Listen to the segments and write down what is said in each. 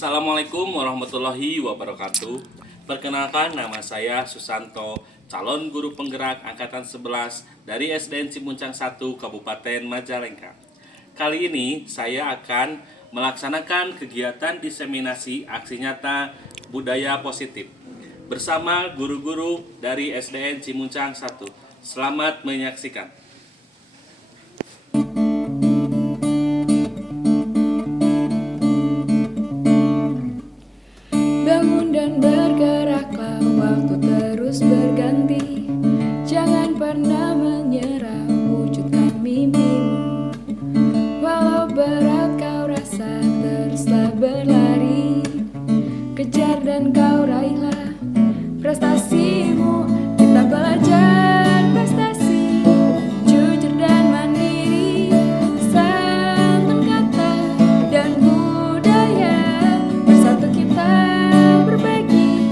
Assalamualaikum warahmatullahi wabarakatuh. Perkenalkan, nama saya Susanto, calon guru penggerak angkatan 11 dari SDN Cimuncang 1 Kabupaten Majalengka. Kali ini saya akan melaksanakan kegiatan diseminasi aksi nyata budaya positif bersama guru-guru dari SDN Cimuncang 1. Selamat menyaksikan. Bangun dan bergeraklah, waktu terus berganti. Jangan pernah menyerah, wujudkan mimpimu. Walau berat kau rasa, teruslah berlari. Kejar dan kau raihlah prestasimu. Kita belajar prestasi, jujur dan mandiri, santun kata dan budaya. Bersatu kita berbagi,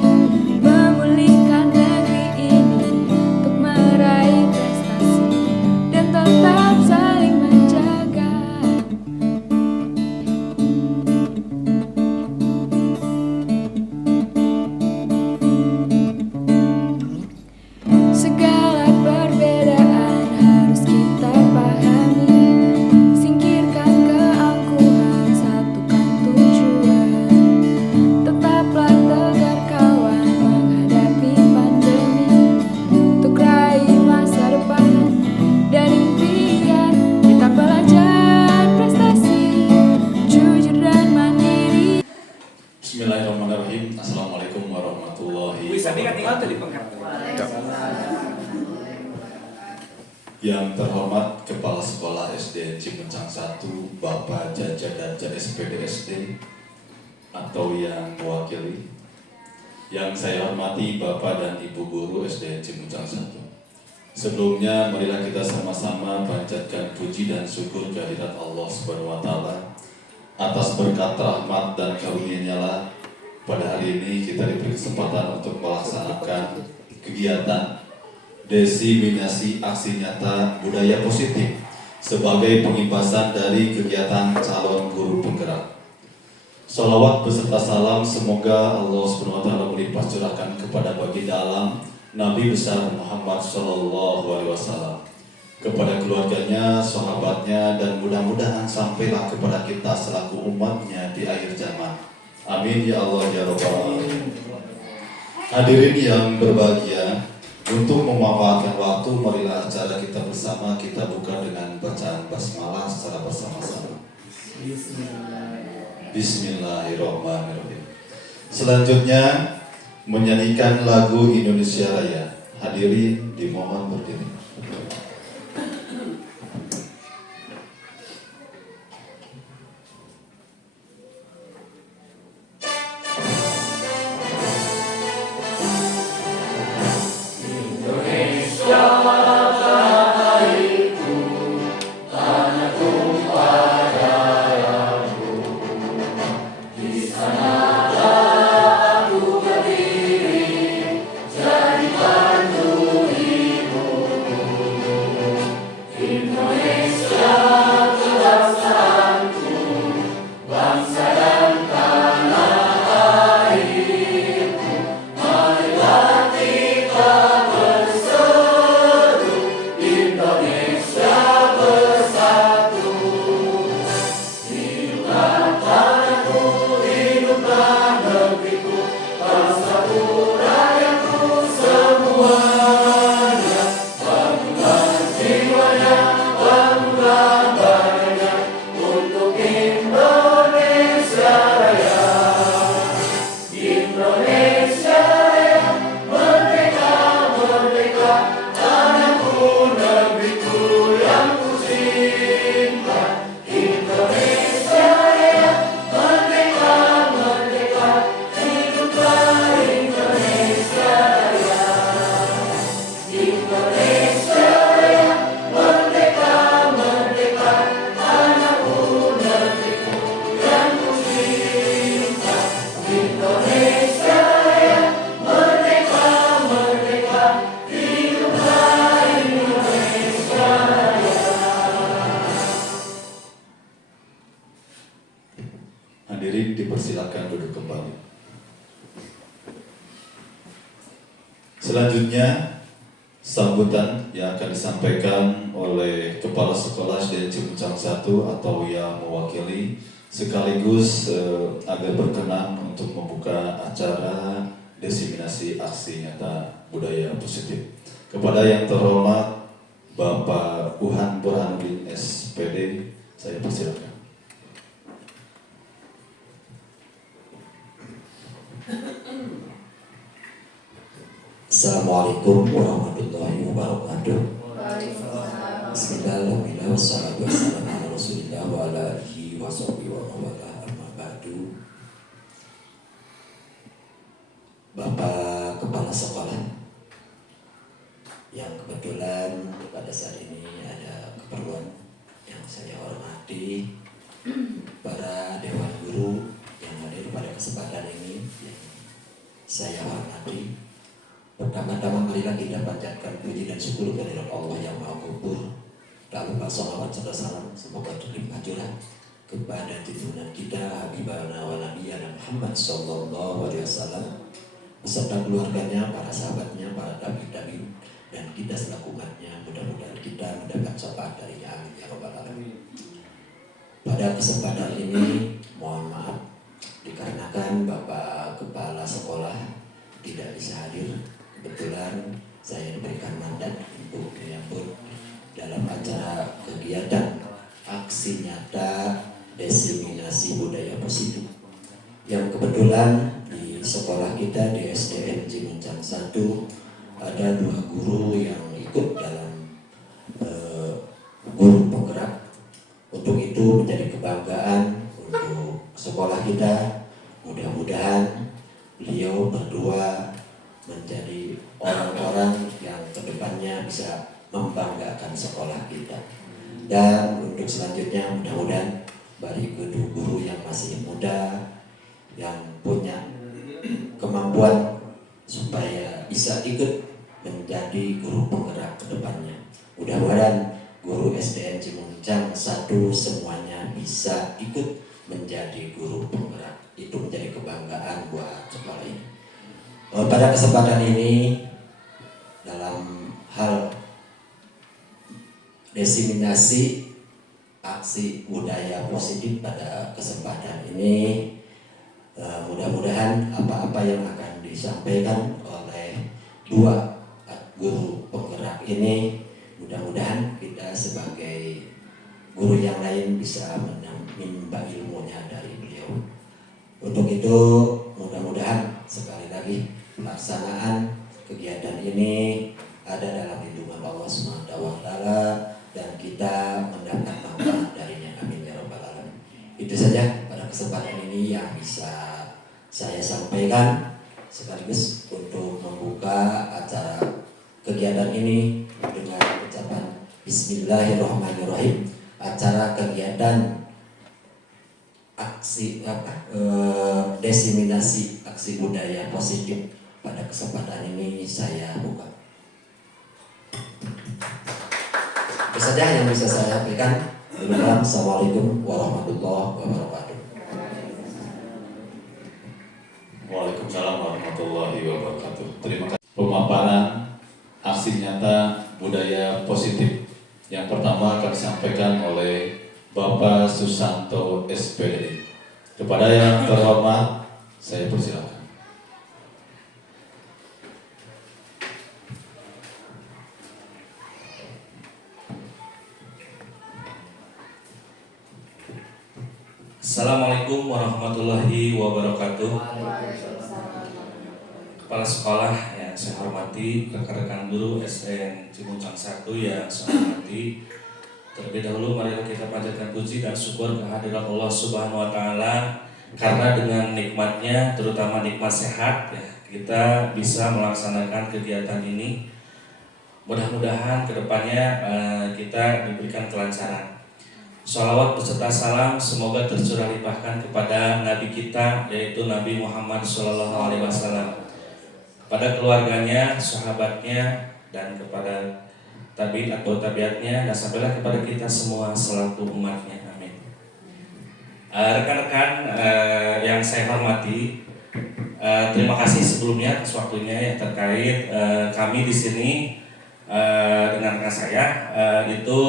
memulihkan negeri ini untuk meraih prestasi dan tetap saling menjaga. Segala perbedaan harus kita pahami, singkirkan keangkuhan, satukan tujuan. Tetaplah tegar kawan menghadapi pandemi, untuk raih masa depan dan impian. Kita belajar prestasi, jujur dan mandiri. Bismillahirrahmanirrahim. Assalamualaikum warahmatullahi wabarakatuh. Yang terhormat Kepala Sekolah SD Cimuncang 1, Bapak Jaja dan SPD SD atau yang mewakili. Yang saya hormati Bapak dan Ibu Guru SD Cimuncang 1. Sebelumnya marilah kita sama-sama panjatkan puji dan syukur kehadirat Allah Subhanahu wa taala atas berkat rahmat dan karunia-Nya lah pada hari ini kita diberi kesempatan untuk melaksanakan kegiatan diseminasi aksi nyata budaya positif sebagai pengimbasan dari kegiatan calon guru penggerak. Salawat beserta salam semoga Allah Subhanahu wa taala melimpah curahkan kepada baginda alam Nabi besar Muhammad sallallahu alaihi wasallam, kepada keluarganya, sahabatnya, dan mudah-mudahan sampailah kepada kita selaku umatnya di akhir zaman. Amin ya Allah ya Rabbal alamin. Hadirin yang berbahagia, untuk memanfaatkan waktu, marilah acara kita bersama kita buka dengan bacaan basmalah secara bersama-sama. Bismillahirrahmanirrahim. Selanjutnya menyanyikan lagu Indonesia Raya. Hadirin dimohon berdiri. persilakan duduk kembali. Selanjutnya, sambutan yang akan disampaikan oleh Kepala Sekolah SDN Cimuncang 1 atau yang mewakili, sekaligus agar berkenan untuk membuka acara diseminasi aksi nyata budaya positif. Kepada yang terhormat Bapak Uhan Burhanuddin SPD, saya persilakan. Assalamualaikum warahmatullahi wabarakatuh. Bismillahirrahmanirrahim. Wassalatu wassalamu ala Rasulillah wa ala alihi wa sahbihi wa mawala amma ba'du. Bapak Kepala Sekolah yang kebetulan pada saat ini ada keperluan yang saya hormati, para dewan guru yang hadir pada kesempatan ini yang saya hormati. Pertama-tama kali lagi kita panjatkan puji dan syukur kehadirat Allah yang Maha Kubur. Lalu salawat serta salam semoga terlimpah curah kepada junjungan kita Habibana wa Nabiyana Muhammad sallallahu alaihi wasallam beserta keluarganya, para sahabatnya, para tabi'in dan kita selaku umatnya. Mudah-mudahan kita mendapat syafaat darinya, amin ya rabbal alamin. Pada kesempatan ini mohon maaf dikarenakan Bapak Kepala Sekolah tidak bisa hadir. Kebetulan saya diberikan mandat untuk menyambut dalam acara kegiatan aksi nyata diseminasi budaya positif yang kebetulan di sekolah kita di SDN Cimuncang 1 ada 2 guru yang ikut dalam guru penggerak. Untuk itu menjadi kebanggaan untuk sekolah kita. Mudah-mudahan beliau berdua menjadi orang-orang yang kedepannya bisa membanggakan sekolah kita. Dan untuk selanjutnya mudah-mudahan bagi guru-guru yang masih muda, yang punya kemampuan supaya bisa ikut menjadi guru penggerak kedepannya. Mudah-mudahan guru SDN Cimuncang 1 semuanya bisa ikut menjadi guru penggerak. Itu menjadi kebanggaan buat sekolah ini. Pada kesempatan ini dalam hal diseminasi aksi budaya positif pada kesempatan ini, mudah-mudahan apa-apa yang akan disampaikan oleh 2 guru penggerak ini, mudah-mudahan kita sebagai guru yang lain bisa menimba ilmunya dari beliau. Untuk itu mudah-mudahan sekali lagi pelaksanaan kegiatan ini ada dalam lindungan Allah SWT dan kita mendapat manfaat darinya, amin ya rabbal alamin. Itu saja pada kesempatan ini yang bisa saya sampaikan, sekaligus untuk membuka acara kegiatan ini dengan ucapan Bismillahirrahmanirrahim. Acara kegiatan aksi diseminasi aksi budaya positif pada kesempatan ini saya buka. Itu saja yang bisa saya sampaikan. Assalamualaikum warahmatullahi wabarakatuh. Waalaikumsalam warahmatullahi wabarakatuh. Terima kasih pemaparan aksi nyata budaya positif. Yang pertama akan disampaikan oleh Bapak Susanto SPD. Kepada yang terhormat, saya persilakan. Assalamualaikum warahmatullahi wabarakatuh. Kepala sekolah yang saya hormati, rekan-rekan guru SDN Cimuncang 1 yang saya hormati, terlebih dahulu mari kita panjatkan puji dan syukur kehadirat Allah Subhanahu wa taala karena dengan nikmatnya, terutama nikmat sehat ya, kita bisa melaksanakan kegiatan ini. Mudah-mudahan kedepannya kita diberikan kelancaran. Shalawat beserta salam semoga tercurah limpahkan kepada Nabi kita, yaitu Nabi Muhammad SAW, kepada keluarganya, sahabatnya, dan kepada tabi'in atau tabiatnya, dan sampailah kepada kita semua selaku umatnya. Amin. Rekan-rekan yang saya hormati, terima kasih sebelumnya atas waktunya yang terkait kami di sini dengan rekan saya itu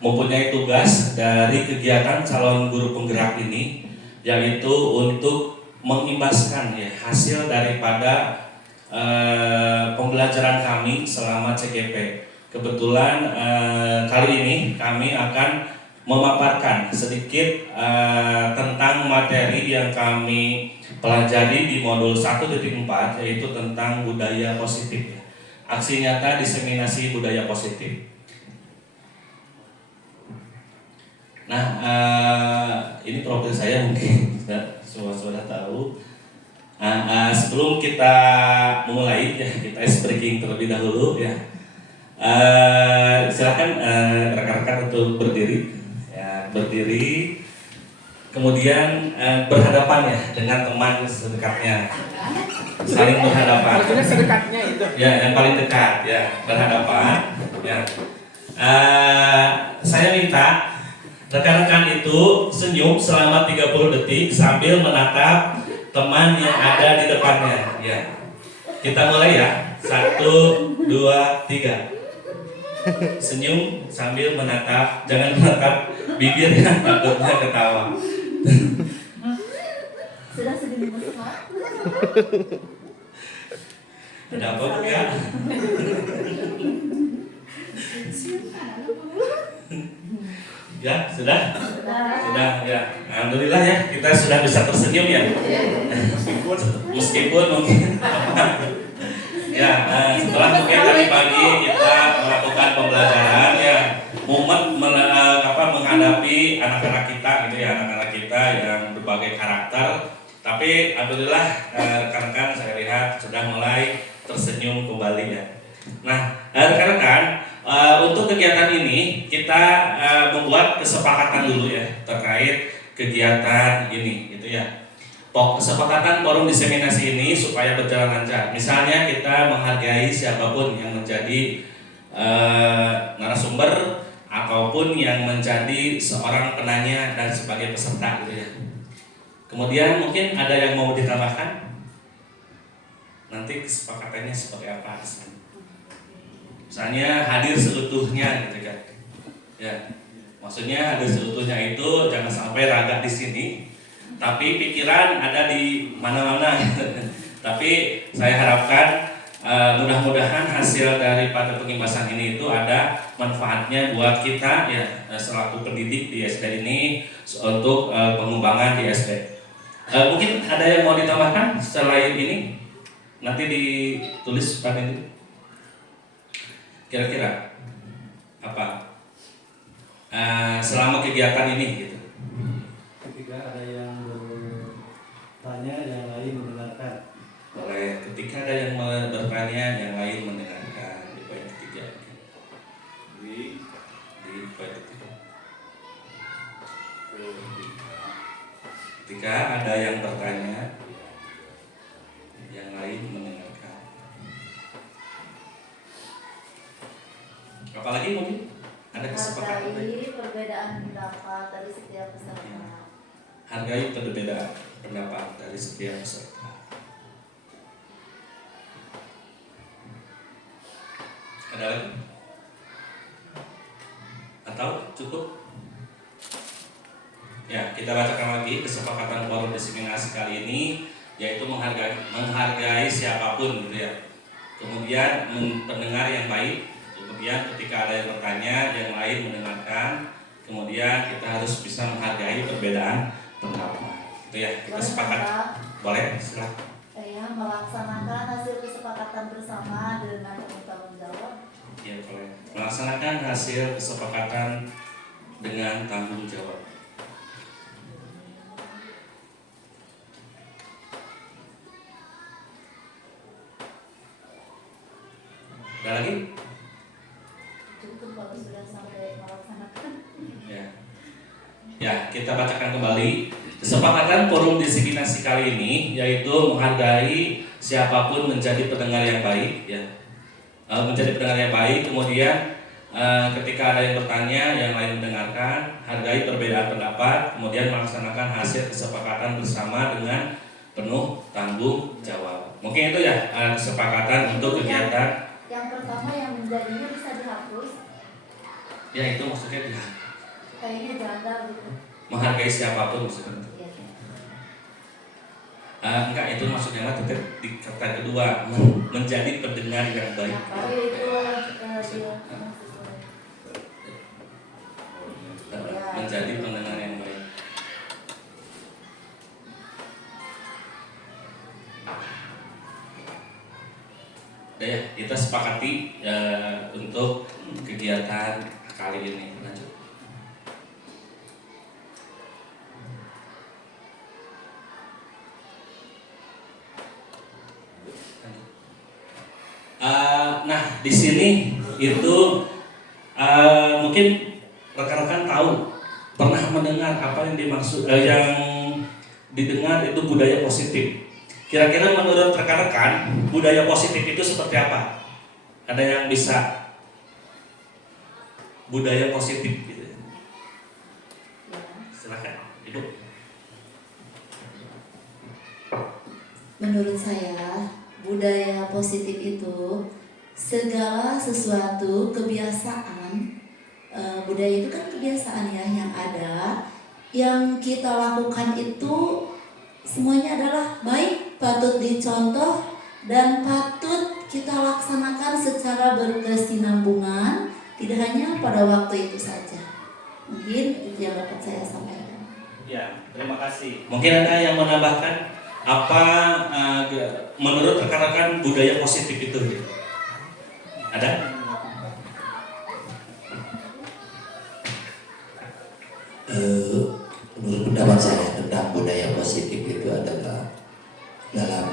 mempunyai tugas dari kegiatan calon guru penggerak ini, yaitu untuk mengimbaskan ya hasil daripada pembelajaran kami selama CGP. Kebetulan kali ini kami akan memaparkan sedikit tentang materi yang kami pelajari di modul 1.4, yaitu tentang budaya positif. Aksi nyata diseminasi budaya positif. Nah, ini profil saya mungkin semua sudah tahu. Sebelum kita memulai, ya, kita ice breaking terlebih dahulu ya. Silakan rekan-rekan untuk berdiri, ya, berdiri. Kemudian berhadapan ya dengan teman sedekatnya, saling berhadapan. Maksudnya sedekatnya itu? Ya, yang paling dekat ya, berhadapan. Ya. Saya minta rekan-rekan itu senyum selama 30 detik sambil menatap teman yang ada di depannya. Ya. Kita mulai ya. 1, 2, 3. Senyum sambil menatap, jangan menatap bibir yang takutnya ketawa. Sudah segini besar. Ada apa ya? Ya, sudah? Sudah ya. Alhamdulillah ya, kita sudah bisa tersenyum ya. Meskipun mungkin ya, setelah mungkin tadi pagi kita melakukan pembelajaran ya, menghadapi anak-anak kita gitu ya, anak-anak kita yang berbagai karakter. Tapi alhamdulillah rekan-rekan saya lihat sudah mulai tersenyum kembali ya. Nah, rekan-rekan, untuk kegiatan ini kita membuat kesepakatan dulu ya terkait kegiatan ini gitu ya. Kesepakatan forum diseminasi ini supaya berjalan lancar. Misalnya kita menghargai siapapun yang menjadi narasumber ataupun yang menjadi seorang penanya dan sebagai peserta gitu ya. Kemudian mungkin ada yang mau ditambahkan? Nanti kesepakatannya seperti apa? Misalnya hadir seutuhnya gitu kan. Ya. Maksudnya hadir seutuhnya itu jangan sampai raga di sini, tapi pikiran ada di mana-mana. Tapi saya harapkan mudah-mudahan hasil daripada pengimbasan ini itu ada manfaatnya buat kita ya selaku pendidik di SD ini untuk pengembangan di SD. Mungkin ada yang mau ditambahkan selain ini? Nanti ditulis pada ini. Kira-kira apa? Selama kegiatan ini gitu. Ketika ada yang bertanya, yang lain mendengarkan. Boleh. Ketika ada yang bertanya, yang lain mendengarkan. Di poin ketiga. Di poin ketiga. Ketika ada yang bertanya, yang lain mendengarkan. Apalagi mungkin ada kesepakatan. Hargai perbedaan pendapat dari setiap peserta. Hargai perbedaan pendapat dari setiap peserta. Ada lagi? Atau cukup? Ya, kita bacakan lagi kesepakatan forum diseminasi kali ini, yaitu menghargai siapapun gitu ya. Kemudian pendengar yang baik. Kemudian ketika ada yang bertanya, yang lain mendengarkan. Kemudian kita harus bisa menghargai perbedaan pendapat. Itu ya, kita sepakat. Boleh, silakan. Saya melaksanakan hasil kesepakatan bersama dengan tanggung jawab. Ya, boleh. Melaksanakan hasil kesepakatan dengan tanggung jawab. Ada lagi? Cukup kalau sudah sampai melaksanakan. Ya, kita bacakan kembali. Kesepakatan forum diseminasi kali ini yaitu menghargai siapapun menjadi pendengar yang baik, ya, menjadi pendengar yang baik. Kemudian ketika ada yang bertanya, yang lain mendengarkan, hargai perbedaan pendapat, kemudian melaksanakan hasil kesepakatan bersama dengan penuh tanggung jawab. Mungkin itu ya kesepakatan untuk kegiatan. Yang pertama yang menjadinya bisa dihapus, Ya itu maksudnya dia kayaknya janda gitu. menghargai siapapun maksudnya. Iya. Enggak, itu maksudnya mah tetap di kata kedua menjadi pendengar yang baik. Oh itu dia. Menjadi pendengar yang baik. Udah ya, kita sepakati untuk kegiatan kali ini. Lanjut. Nah, di sini itu mungkin rekan-rekan tahu, pernah mendengar apa yang dimaksud yang didengar itu budaya positif. Kira-kira menurut rekan-rekan budaya positif itu seperti apa? Ada yang bisa budaya positif gitu? Silakan, Ibu. Menurut saya, budaya positif itu segala sesuatu kebiasaan. Budaya itu kan kebiasaan ya yang ada, yang kita lakukan itu semuanya adalah baik, patut dicontoh dan patut kita laksanakan secara berkesinambungan, tidak hanya pada waktu itu saja. Mungkin itu yang dapat saya sampaikan. Ya, terima kasih. Mungkin ada yang menambahkan apa menurut rekan-rekan budaya positif itu? Ada? Menurut pendapat saya tentang budaya positif itu adalah dalam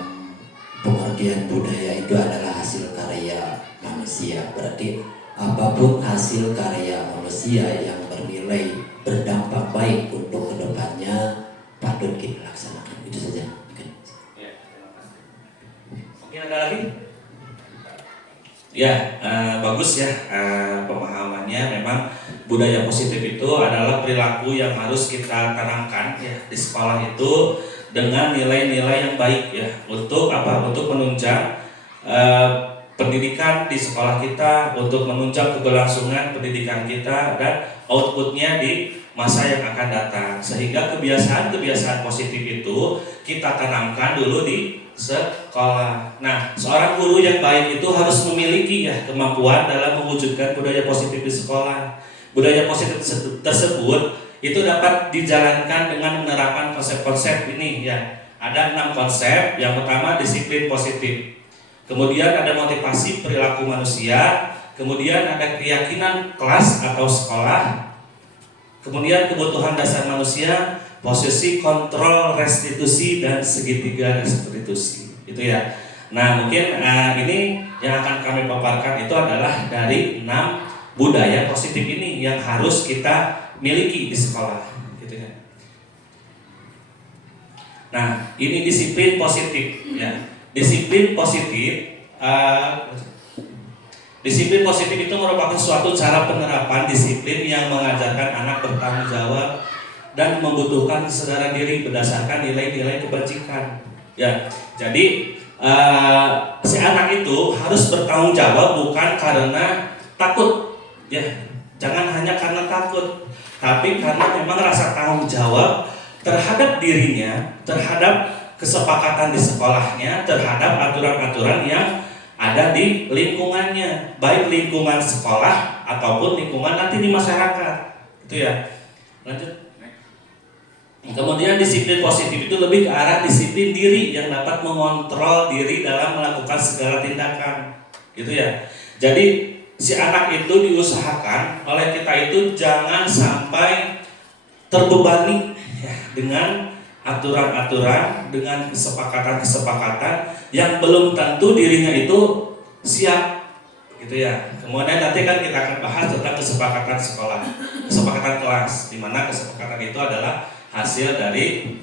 pengertian budaya itu adalah hasil karya manusia. Berarti apapun hasil karya manusia yang bernilai berdampak baik untuk kedepannya patut kita laksanakan. Itu saja. Ya, terima kasih. Mungkin ada lagi? Ya, bagus ya pemahamannya. Memang budaya positif itu adalah perilaku yang harus kita tanamkan ya di sekolah itu dengan nilai-nilai yang baik ya untuk apa? Untuk menunjang pendidikan di sekolah kita, untuk menunjang keberlangsungan pendidikan kita dan outputnya di masa yang akan datang. Sehingga kebiasaan-kebiasaan positif itu kita tanamkan dulu di sekolah. Nah, seorang guru yang baik itu harus memiliki ya kemampuan dalam mewujudkan budaya positif di sekolah. Budaya positif tersebut itu dapat dijalankan dengan menerapkan konsep-konsep ini ya. Ada 6 konsep. Yang pertama disiplin positif. Kemudian ada motivasi perilaku manusia. Kemudian ada keyakinan kelas atau sekolah. Kemudian kebutuhan dasar manusia, posisi, kontrol, restitusi, dan segitiga restitusi. Itu ya. Nah, mungkin ini yang akan kami paparkan itu adalah dari 6 budaya positif ini yang harus kita miliki di sekolah, gitu ya. Nah, ini disiplin positif, ya. Disiplin positif, disiplin positif itu merupakan suatu cara penerapan disiplin yang mengajarkan anak bertanggung jawab dan membutuhkan kesadaran diri berdasarkan nilai-nilai kebajikan. Ya, jadi si anak itu harus bertanggung jawab bukan karena takut, ya, jangan hanya karena takut, tapi karena memang rasa tanggung jawab terhadap dirinya, terhadap kesepakatan di sekolahnya, terhadap aturan-aturan yang ada di lingkungannya, baik lingkungan sekolah ataupun lingkungan nanti di masyarakat, itu ya. Lanjut. Kemudian disiplin positif itu lebih ke arah disiplin diri yang dapat mengontrol diri dalam melakukan segala tindakan, gitu ya. Jadi si anak itu diusahakan oleh kita itu jangan sampai terbebani ya, dengan aturan-aturan, dengan kesepakatan-kesepakatan yang belum tentu dirinya itu siap, gitu ya. Kemudian nanti kan kita akan bahas tentang kesepakatan sekolah, kesepakatan kelas, di mana kesepakatan itu adalah hasil dari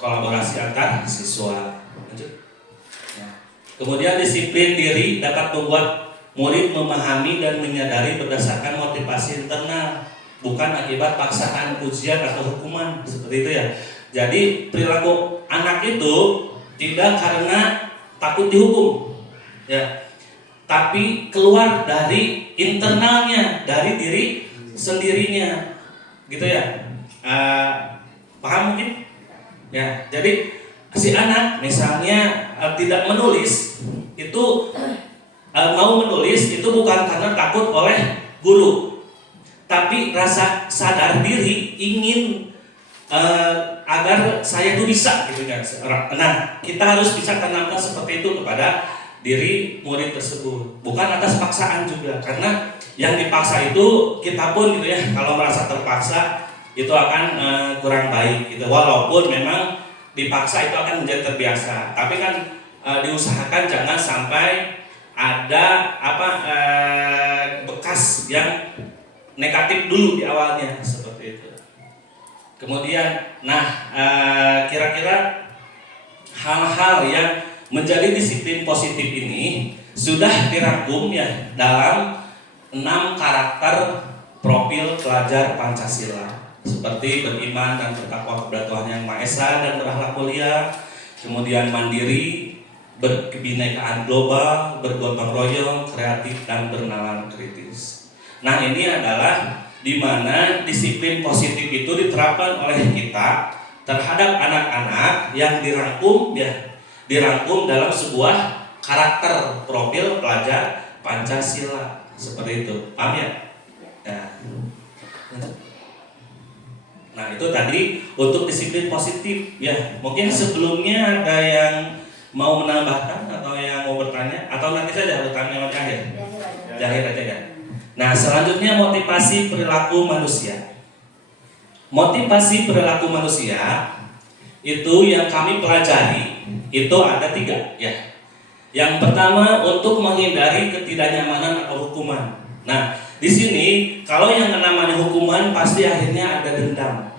kolaborasi antar siswa. Lanjut. Ya. Kemudian disiplin diri dapat membuat murid memahami dan menyadari berdasarkan motivasi internal, bukan akibat paksaan, ujian atau hukuman, seperti itu ya. Jadi perilaku anak itu tidak karena takut dihukum, ya, tapi keluar dari internalnya, dari diri sendirinya, gitu ya. Paham mungkin? Ya, jadi si anak misalnya tidak menulis itu mau menulis itu bukan karena takut oleh guru, tapi rasa sadar diri ingin agar saya itu bisa gitu kan. Nah, kita harus bisa tanamkan seperti itu kepada diri murid tersebut, bukan atas paksaan juga, karena yang dipaksa itu kita pun gitu ya, kalau merasa terpaksa itu akan kurang baik gitu. Walaupun memang dipaksa itu akan menjadi terbiasa, tapi kan diusahakan jangan sampai ada bekas yang negatif dulu di awalnya, seperti itu. Kemudian, kira-kira hal-hal yang menjadi disiplin positif ini sudah dirangkum ya dalam 6 karakter profil pelajar Pancasila, seperti beriman dan bertakwa kepada Tuhan Yang Maha Esa dan berakhlak mulia, kemudian mandiri, berkebinekaan global, bergotong royong, kreatif, dan bernalar kritis. Nah, ini adalah di mana disiplin positif itu diterapkan oleh kita terhadap anak-anak yang dirangkum dalam sebuah karakter profil pelajar Pancasila, seperti itu. Paham ya? Nah, itu tadi untuk disiplin positif ya. Mungkin sebelumnya ada yang mau menambahkan atau yang mau bertanya, atau nanti saja bertanya di akhir. Di akhir aja ya. Nah, selanjutnya motivasi perilaku manusia. Motivasi perilaku manusia itu yang kami pelajari itu ada 3 ya. Yang pertama untuk menghindari ketidaknyamanan atau hukuman. Nah, di sini kalau yang namanya hukuman pasti akhirnya ada dendam.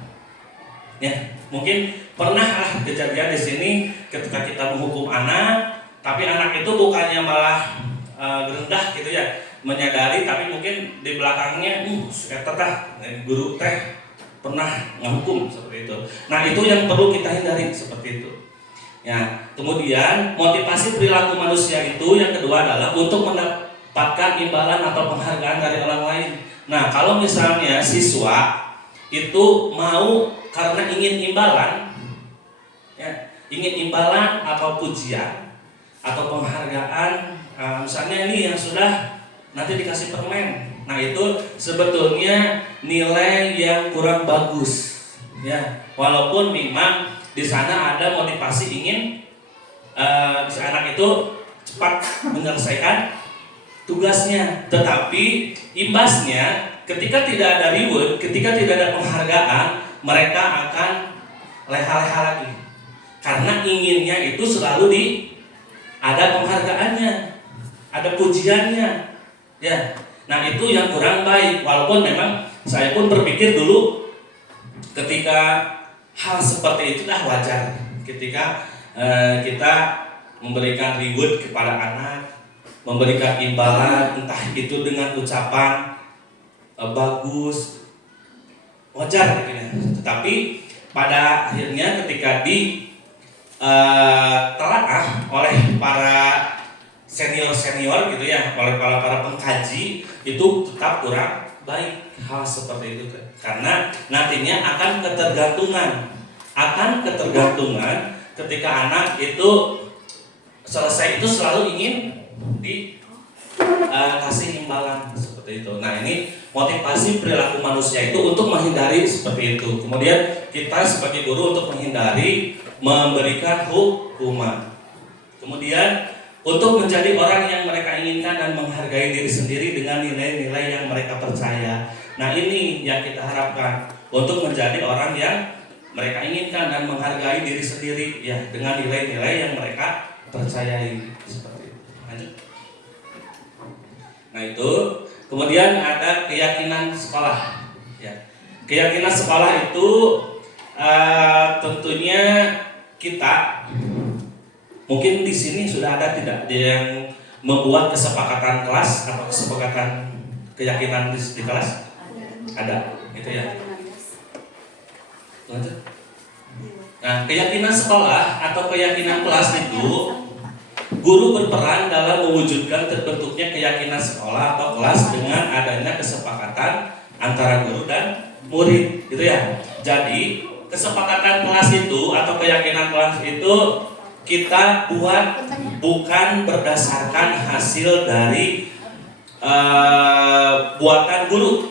Ya, mungkin pernah kejadian di sini ketika kita menghukum anak, tapi anak itu bukannya malah rendah gitu ya, menyadari, tapi mungkin di belakangnya guru teh pernah menghukum, seperti itu. Nah, itu yang perlu kita hindari, seperti itu. Ya, kemudian motivasi perilaku manusia itu yang kedua adalah untuk mendapatkan imbalan atau penghargaan dari orang lain. Nah, kalau misalnya siswa itu mau karena ingin imbalan, ya, ingin imbalan atau pujian atau penghargaan, misalnya ini yang sudah nanti dikasih permen. Nah, itu sebetulnya nilai yang kurang bagus, ya. Walaupun memang di sana ada motivasi ingin si anak itu cepat menyelesaikan tugasnya, tetapi imbasnya ketika tidak ada reward, ketika tidak ada penghargaan, mereka akan leha-leha lagi, karena inginnya itu selalu ada penghargaannya, ada pujiannya, ya. Nah, itu yang kurang baik. Walaupun memang saya pun berpikir dulu ketika hal seperti itu wajar, ketika kita memberikan reward kepada anak, memberikan imbalan, entah itu dengan ucapan bagus, wajar gitu ya. Tetapi pada akhirnya ketika ditelaah oleh para senior gitu ya, oleh para pengkaji, itu tetap kurang baik hal seperti itu, karena nantinya akan ketergantungan ketika anak itu selesai itu selalu ingin dikasih imbalan, seperti itu. Nah, ini motivasi perilaku manusia itu untuk menghindari seperti itu. Kemudian kita sebagai guru untuk menghindari memberikan hukuman. Kemudian untuk menjadi orang yang mereka inginkan dan menghargai diri sendiri dengan nilai-nilai yang mereka percaya. Nah, ini yang kita harapkan, untuk menjadi orang yang mereka inginkan dan menghargai diri sendiri ya, dengan nilai-nilai yang mereka percayai, seperti itu. Lanjut. Nah, itu kemudian ada keyakinan sekolah ya. Keyakinan sekolah itu tentunya kita mungkin di sini sudah ada tidak yang membuat kesepakatan kelas atau kesepakatan keyakinan di kelas? Ada, itu ya. Nah, keyakinan sekolah atau keyakinan kelas itu guru berperan dalam mewujudkan terbentuknya keyakinan sekolah atau kelas dengan adanya kesepakatan antara guru dan murid, gitu ya. Jadi kesepakatan kelas itu atau keyakinan kelas itu kita buat bukan berdasarkan hasil dari buatan guru,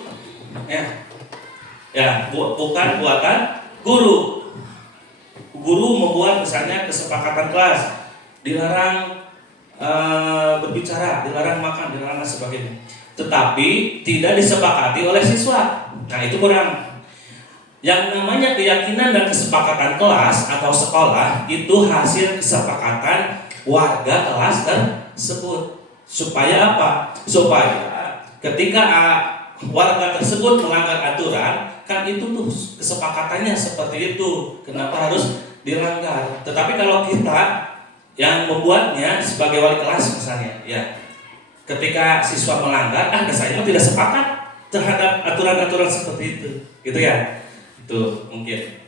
bukan buatan guru. Guru membuat misalnya kesepakatan kelas, dilarang berbicara, dilarang makan, dilarang dan sebagainya. Tetapi tidak disepakati oleh siswa. Nah, itu kurang. Yang namanya keyakinan dan kesepakatan kelas atau sekolah itu hasil kesepakatan warga kelas tersebut. Supaya apa? Supaya ketika warga tersebut melanggar aturan, kan itu tuh kesepakatannya seperti itu. Kenapa harus dilanggar? Tetapi kalau kita yang membuatnya sebagai wali kelas misalnya, ya, ketika siswa melanggar, saya tidak sepakat terhadap aturan-aturan seperti itu, gitu ya. Itu mungkin.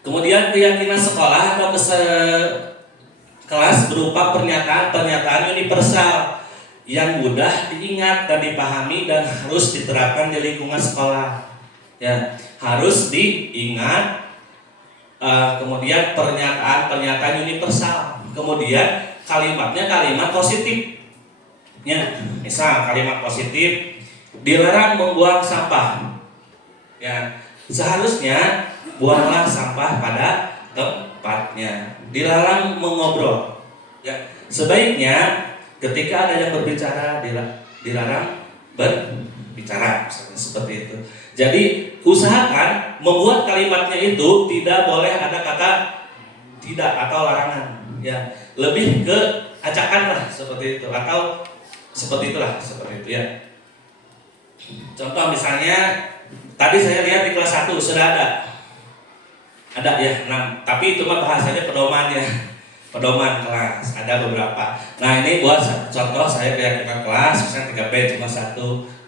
Kemudian keyakinan sekolah atau kelas berupa pernyataan universal yang mudah diingat dan dipahami dan harus diterapkan di lingkungan sekolah. Ya, harus diingat. Kemudian pernyataan universal. Kemudian kalimatnya kalimat positif. Ya, misal kalimat positif, dilarang membuang sampah. Ya, seharusnya buanglah sampah pada tempatnya. Dilarang mengobrol. Ya, sebaiknya ketika ada yang berbicara dilarang berbicara, misalnya seperti itu. Jadi usahakan membuat kalimatnya itu tidak boleh ada kata tidak atau larangan. Ya, lebih ke ajakan lah seperti itu atau seperti itulah, seperti itu ya. Contoh misalnya tadi saya lihat di kelas 1 sudah ada ya 6, tapi itu mah bahasanya pedoman ya, pedoman kelas, ada beberapa. Nah, ini buat contoh saya keyakinan kelas, misalnya 3B cuma 1,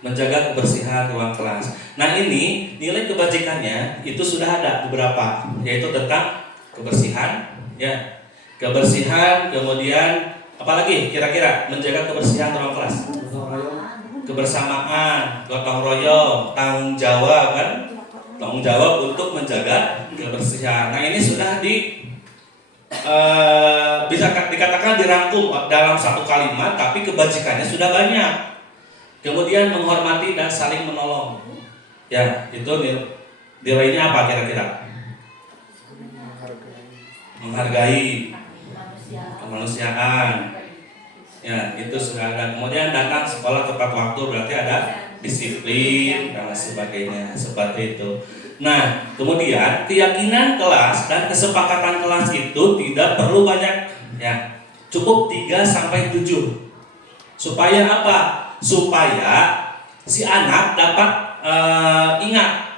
menjaga kebersihan ruang kelas. Nah, ini nilai kebajikannya itu sudah ada beberapa, yaitu tentang kebersihan, ya, kebersihan, kemudian apalagi kira-kira menjaga kebersihan ruang kelas, kebersamaan, gotong royong, tanggung jawab kan, tanggung jawab untuk menjaga kebersihan. Nah, ini sudah bisa dikatakan dirangkum dalam satu kalimat, tapi kebajikannya sudah banyak. Kemudian menghormati dan saling menolong. Ya, itu nilainya apa kira-kira? Menghargai, kemanusiaan. Ya, itu sudah ada. Kemudian datang sekolah tepat waktu, berarti ada disiplin dan sebagainya, seperti itu. Nah, kemudian keyakinan kelas dan kesepakatan kelas itu tidak perlu banyak, ya. Cukup 3 sampai 7. Supaya apa? Supaya si anak dapat ingat,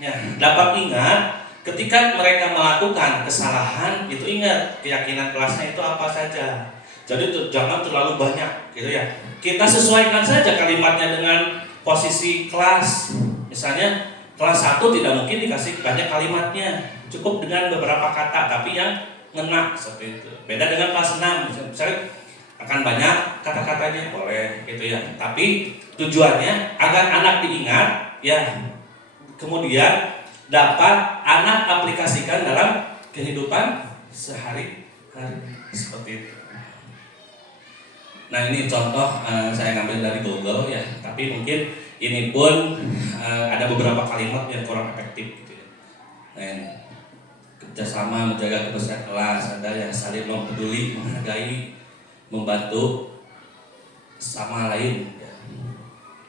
ya, dapat ingat ketika mereka melakukan kesalahan, itu ingat keyakinan kelasnya itu apa saja. Jadi jangan terlalu banyak, gitu ya. Kita sesuaikan saja kalimatnya dengan posisi kelas. Misalnya kelas 1 tidak mungkin dikasih banyak kalimatnya, cukup dengan beberapa kata, tapi yang ngena seperti itu. Beda dengan kelas 6, misalnya akan banyak kata-katanya, boleh gitu ya. Tapi tujuannya agar anak diingat, ya. Kemudian dapat anak aplikasikan dalam kehidupan sehari-hari, seperti itu. Nah, ini contoh saya ngambil dari Google ya, tapi mungkin ini pun ada beberapa kalimat yang kurang efektif gitu ya. Nah, kerjasama menjaga kebersihan kelas, ada yang saling peduli, menghargai, membantu sama lain, ya.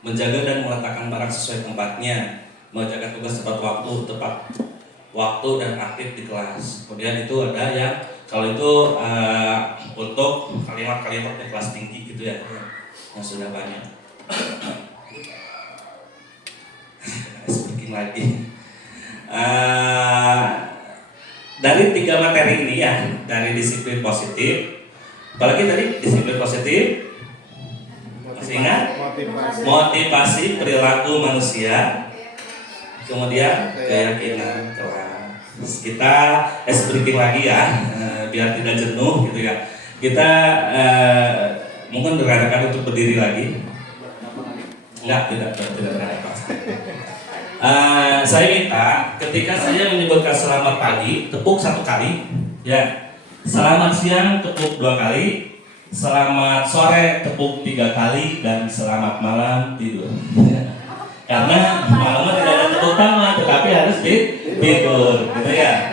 Menjaga dan meletakkan barang sesuai tempatnya, menjaga tugas tepat waktu dan aktif di kelas. Kemudian itu ada yang kalau itu untuk kalimat-kalimat yang kelas tinggi gitu ya, yang sudah banyak. Speaking lagi. Dari 3 materi ini ya, dari disiplin positif, apalagi tadi disiplin positif, motivasi perilaku manusia, kemudian keyakinan kelas. Kita breaking lagi ya, biar tidak jenuh gitu ya. Kita mungkin rekan-rekan untuk berdiri lagi. Enggak, tidak rekan-rekan. Saya minta ketika saya menyebutkan selamat pagi, tepuk 1 kali, ya. Selamat siang, tepuk 2 kali. Selamat sore, tepuk 3 kali. Dan selamat malam, tidur. Karena malam tidak ada tepuk tangan, tetapi harus tidur, gitu ya.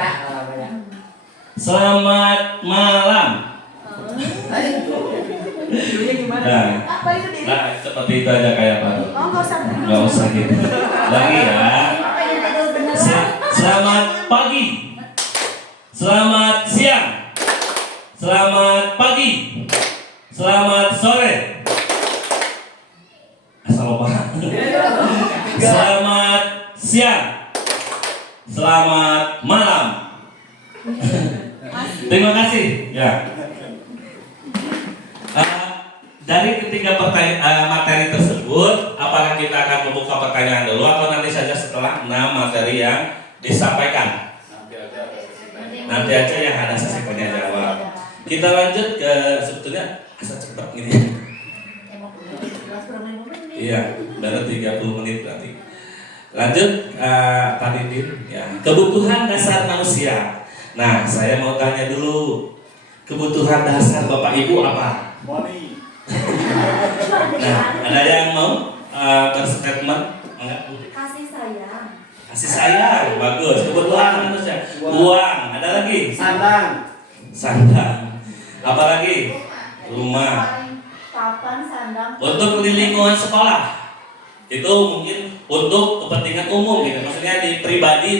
Selamat malam. Nah, seperti itu aja kayak Pak. Nggak usah gitu. Lagi ya. Selamat pagi. Selamat siang. Selamat pagi. Selamat sore. Selamat siang. Selamat malam. Terima kasih. Ya. Dari ketiga materi tersebut, apakah kita akan membuka pertanyaan dulu atau nanti saja setelah 6 materi yang disampaikan? Nanti aja yang ada sesi tanya jawab. Kita lanjut ke sebetulnya asal cepat gini. Iya, baru 30 menit berarti. Lanjut Pak Didin ya. Kebutuhan dasar manusia. Nah, saya mau tanya dulu. Kebutuhan dasar Bapak Ibu apa? Money. Nah, ada yang mau berstatement? Enggak, Bu? Kasih sayang. Kasih sayang, bagus. Kebutuhan manusia. Uang, ada lagi? Sandang. Apa lagi? Rumah. Papan, sandang. Untuk di lingkungan sekolah. Itu mungkin untuk kepentingan umum gitu. Maksudnya di pribadi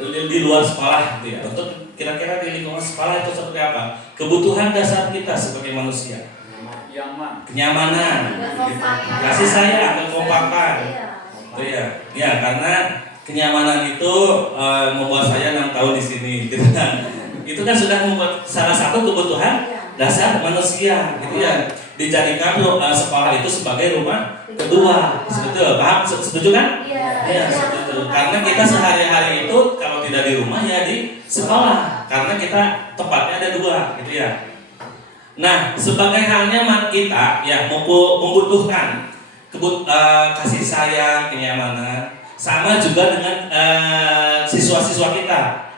di luar sekolah gitu ya. Untuk kira-kira di lingkungan sekolah itu seperti apa? Kebutuhan dasar kita sebagai manusia. Kenyamanan, gitu. Kasih sayang, kekompakan. Itu ya. Ya, karena kenyamanan itu membuat saya 6 tahun di sini gitu kan. Itu kan sudah membuat salah satu kebutuhan dasar manusia gitu ya. Dijadikan sekolah itu sebagai rumah kedua. Setuju? Paham? Setuju kan? Iya, setuju. Karena kita sehari-hari itu kalau tidak di rumah ya di sekolah. Karena kita tempatnya ada 2 gitu ya. Nah, sebagai halnya kita ya membutuhkan kasih sayang, kenyamanan, sama juga dengan siswa-siswa kita.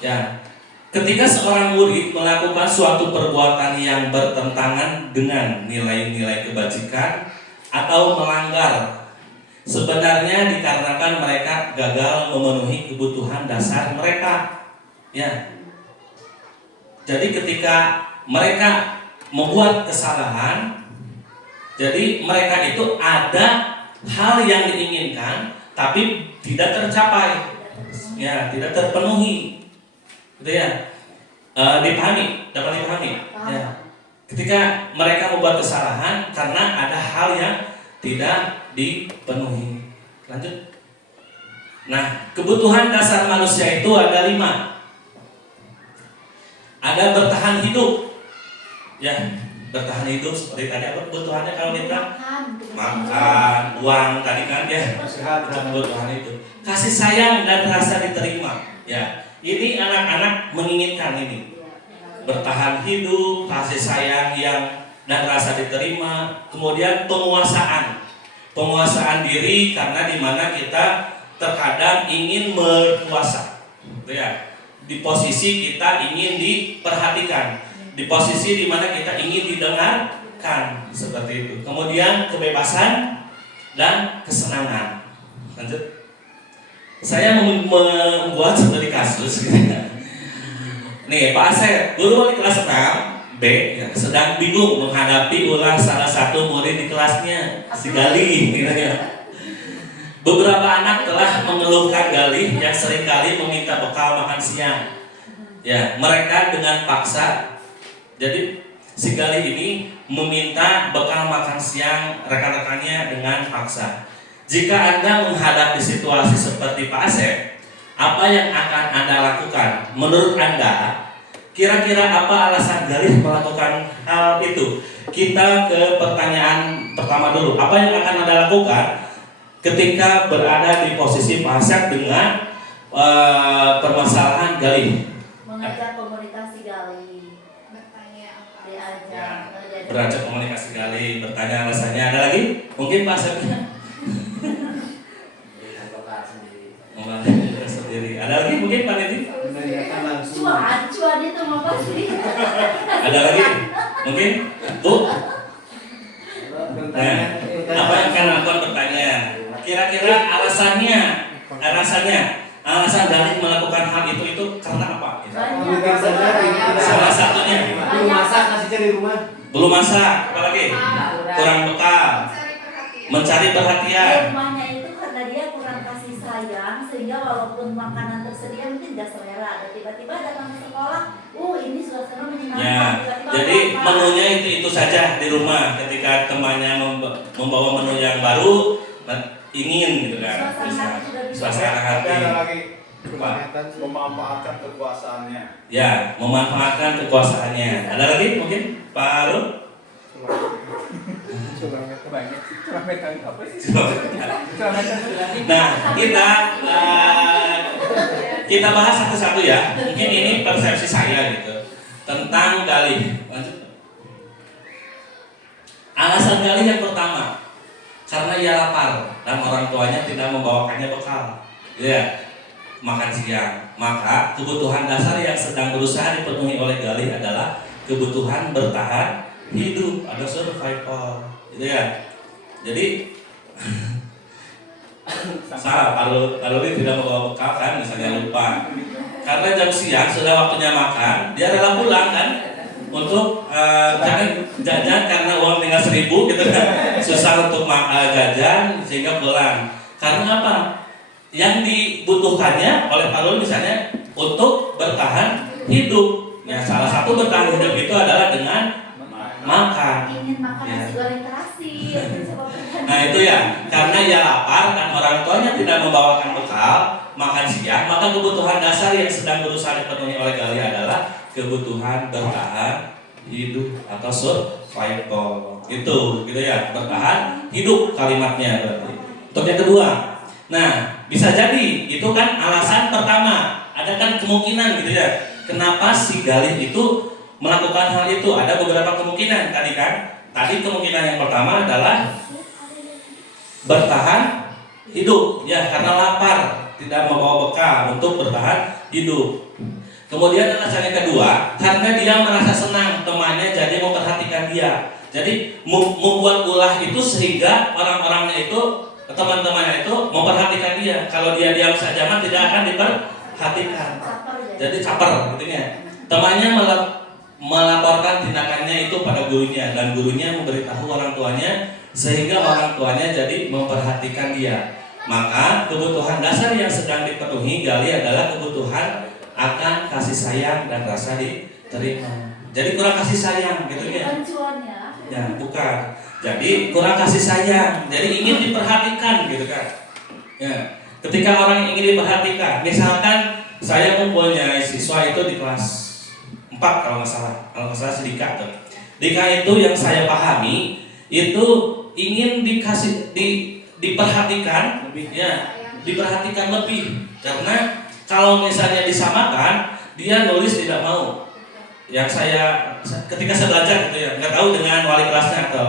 Ya, ketika seorang murid melakukan suatu perbuatan yang bertentangan dengan nilai-nilai kebajikan atau melanggar, sebenarnya dikarenakan mereka gagal memenuhi kebutuhan dasar mereka. Ya, jadi ketika mereka membuat kesalahan, jadi mereka itu ada hal yang diinginkan tapi tidak tercapai, ya tidak terpenuhi, gitu ya. Dapat dipahami. Ya. Ketika mereka membuat kesalahan karena ada hal yang tidak dipenuhi. Lanjut. Nah, kebutuhan dasar manusia itu ada 5. Ada bertahan hidup. Ya, bertahan hidup seperti tadi apa kebutuhannya kalau kita makan, uang tadi kan ya. Kebutuhan hidup. Kasih sayang dan rasa diterima. Ya, ini anak-anak menginginkan ini. Bertahan hidup, kasih sayang dan rasa diterima, kemudian penguasaan diri karena di mana kita terkadang ingin berkuasa, gitu ya. Di posisi kita ingin diperhatikan, di posisi di mana kita ingin didengarkan, seperti itu. Kemudian kebebasan dan kesenangan. Lanjut. Saya membuat seperti kasus, gitu ya. Nih Pak Asep, guru wali kelas 6 B ya, sedang bingung menghadapi ulah salah satu murid di kelasnya, si Galih, gitu ya. Beberapa anak telah mengeluhkan Galih yang seringkali meminta bekal makan siang. Ya, mereka dengan paksa. Jadi si Galih ini meminta bekal makan siang rekan-rekannya dengan paksa. Jika Anda menghadapi situasi seperti Pak Asep, apa yang akan Anda lakukan? Menurut Anda, Kira-kira apa alasan Galih melakukan hal itu? Kita ke pertanyaan pertama dulu. Apa yang akan Anda lakukan ketika berada di posisi Pak Hasyad dengan permasalahan Galih? Mengajak komunikasi Galih. Diajak. Berajak komunikasi Galih, bertanya alasannya. Ada lagi? Mungkin Pak Hasyad mengadvokasi sendiri. Ada lagi mungkin Pak Nedi? Menanyakan langsung. Cuan itu mau pasti. Ada lagi? Mungkin Bu? Nah, apa yang akan lakukan bertanya? Kira-kira alasan Galih melakukan hal itu karena apa? Mungkin saja tidak. Salah satunya Belum masak nasinya di rumah. belum masak, apalagi kurang bekal, mencari perhatian. Rumahnya itu karena dia kurang kasih sayang sehingga walaupun makanan tersedia mungkin tidak selera. Dan tiba-tiba datang ke sekolah, ini suasana menyenangkan. Ya, Tiba-tiba jadi apa? menunya itu saja di rumah. Ketika temannya membawa menu yang baru, ingin gitu kan. Suasana hati. Ada lagi memanfaatkan kekuasaannya. Ya, memanfaatkan kekuasaannya. Ada lagi mungkin Pak Arul? Nah, kita bahas satu-satu ya. Mungkin ini persepsi saya gitu tentang Galih. Lanjut. Alasan Galih yang pertama, karena ia lapar dan orang tuanya tidak membawakannya bekal. Ya, makan siang. Maka kebutuhan dasar yang sedang berusaha dipenuhi oleh Galih adalah kebutuhan bertahan hidup, ada survival, gitu ya. Jadi salah kalau dia tidak membawa bekal kan, misalnya lupa. Karena jam siang sudah waktunya makan, dia rela pulang kan untuk jangan jajan karena uang tinggal 1.000 gitu kan, susah untuk jajan sehingga pulang. Karena apa? Yang dibutuhkannya oleh Pak Lul misalnya untuk bertahan hidup. Ya, salah satu bertahan hidup itu adalah dengan makan. Ingin makan Ya. nasi goreng terasi. Nah itu ya, karena ia lapar dan orang tuanya tidak membawakan bekal makan siang, maka kebutuhan dasar yang sedang berusaha dipenuhi oleh Galih adalah kebutuhan bertahan hidup atau survival. Itu gitu ya, bertahan hidup kalimatnya berarti. Untuk yang kedua, nah bisa jadi itu kan alasan pertama. Ada kan kemungkinan gitu ya, kenapa si Galih itu melakukan hal itu. Ada beberapa kemungkinan tadi kan. Tadi kemungkinan yang pertama adalah bertahan hidup, ya karena lapar, tidak membawa bekal untuk bertahan hidup. Kemudian alasan yang kedua, karena dia merasa senang temannya jadi memperhatikan dia. Jadi membuat ulah itu sehingga orang-orangnya itu, teman-temannya itu memperhatikan dia. Kalau dia diam saja mah tidak akan diperhatikan. Jadi caper gitu ya. Temannya melaporkan tindakannya itu pada gurunya dan gurunya memberitahu orang tuanya sehingga orang tuanya jadi memperhatikan dia. Maka kebutuhan dasar yang sedang dipenuhi Galih adalah kebutuhan akan kasih sayang dan rasa diterima. Jadi kurang kasih sayang gitu ya. Ya, bukan. Jadi kurang kasih sayang. Jadi ingin diperhatikan gitu kan. Ya. Ketika orang ingin diperhatikan, misalkan saya mempunyai siswa itu di kelas 4 kalau nggak salah si Dika tuh. Dika itu yang saya pahami itu ingin diperhatikan lebih, ya diperhatikan lebih. Karena kalau misalnya disamakan, dia nulis tidak mau. Yang saya ketika saya belajar gitu ya, nggak tahu dengan wali kelasnya atau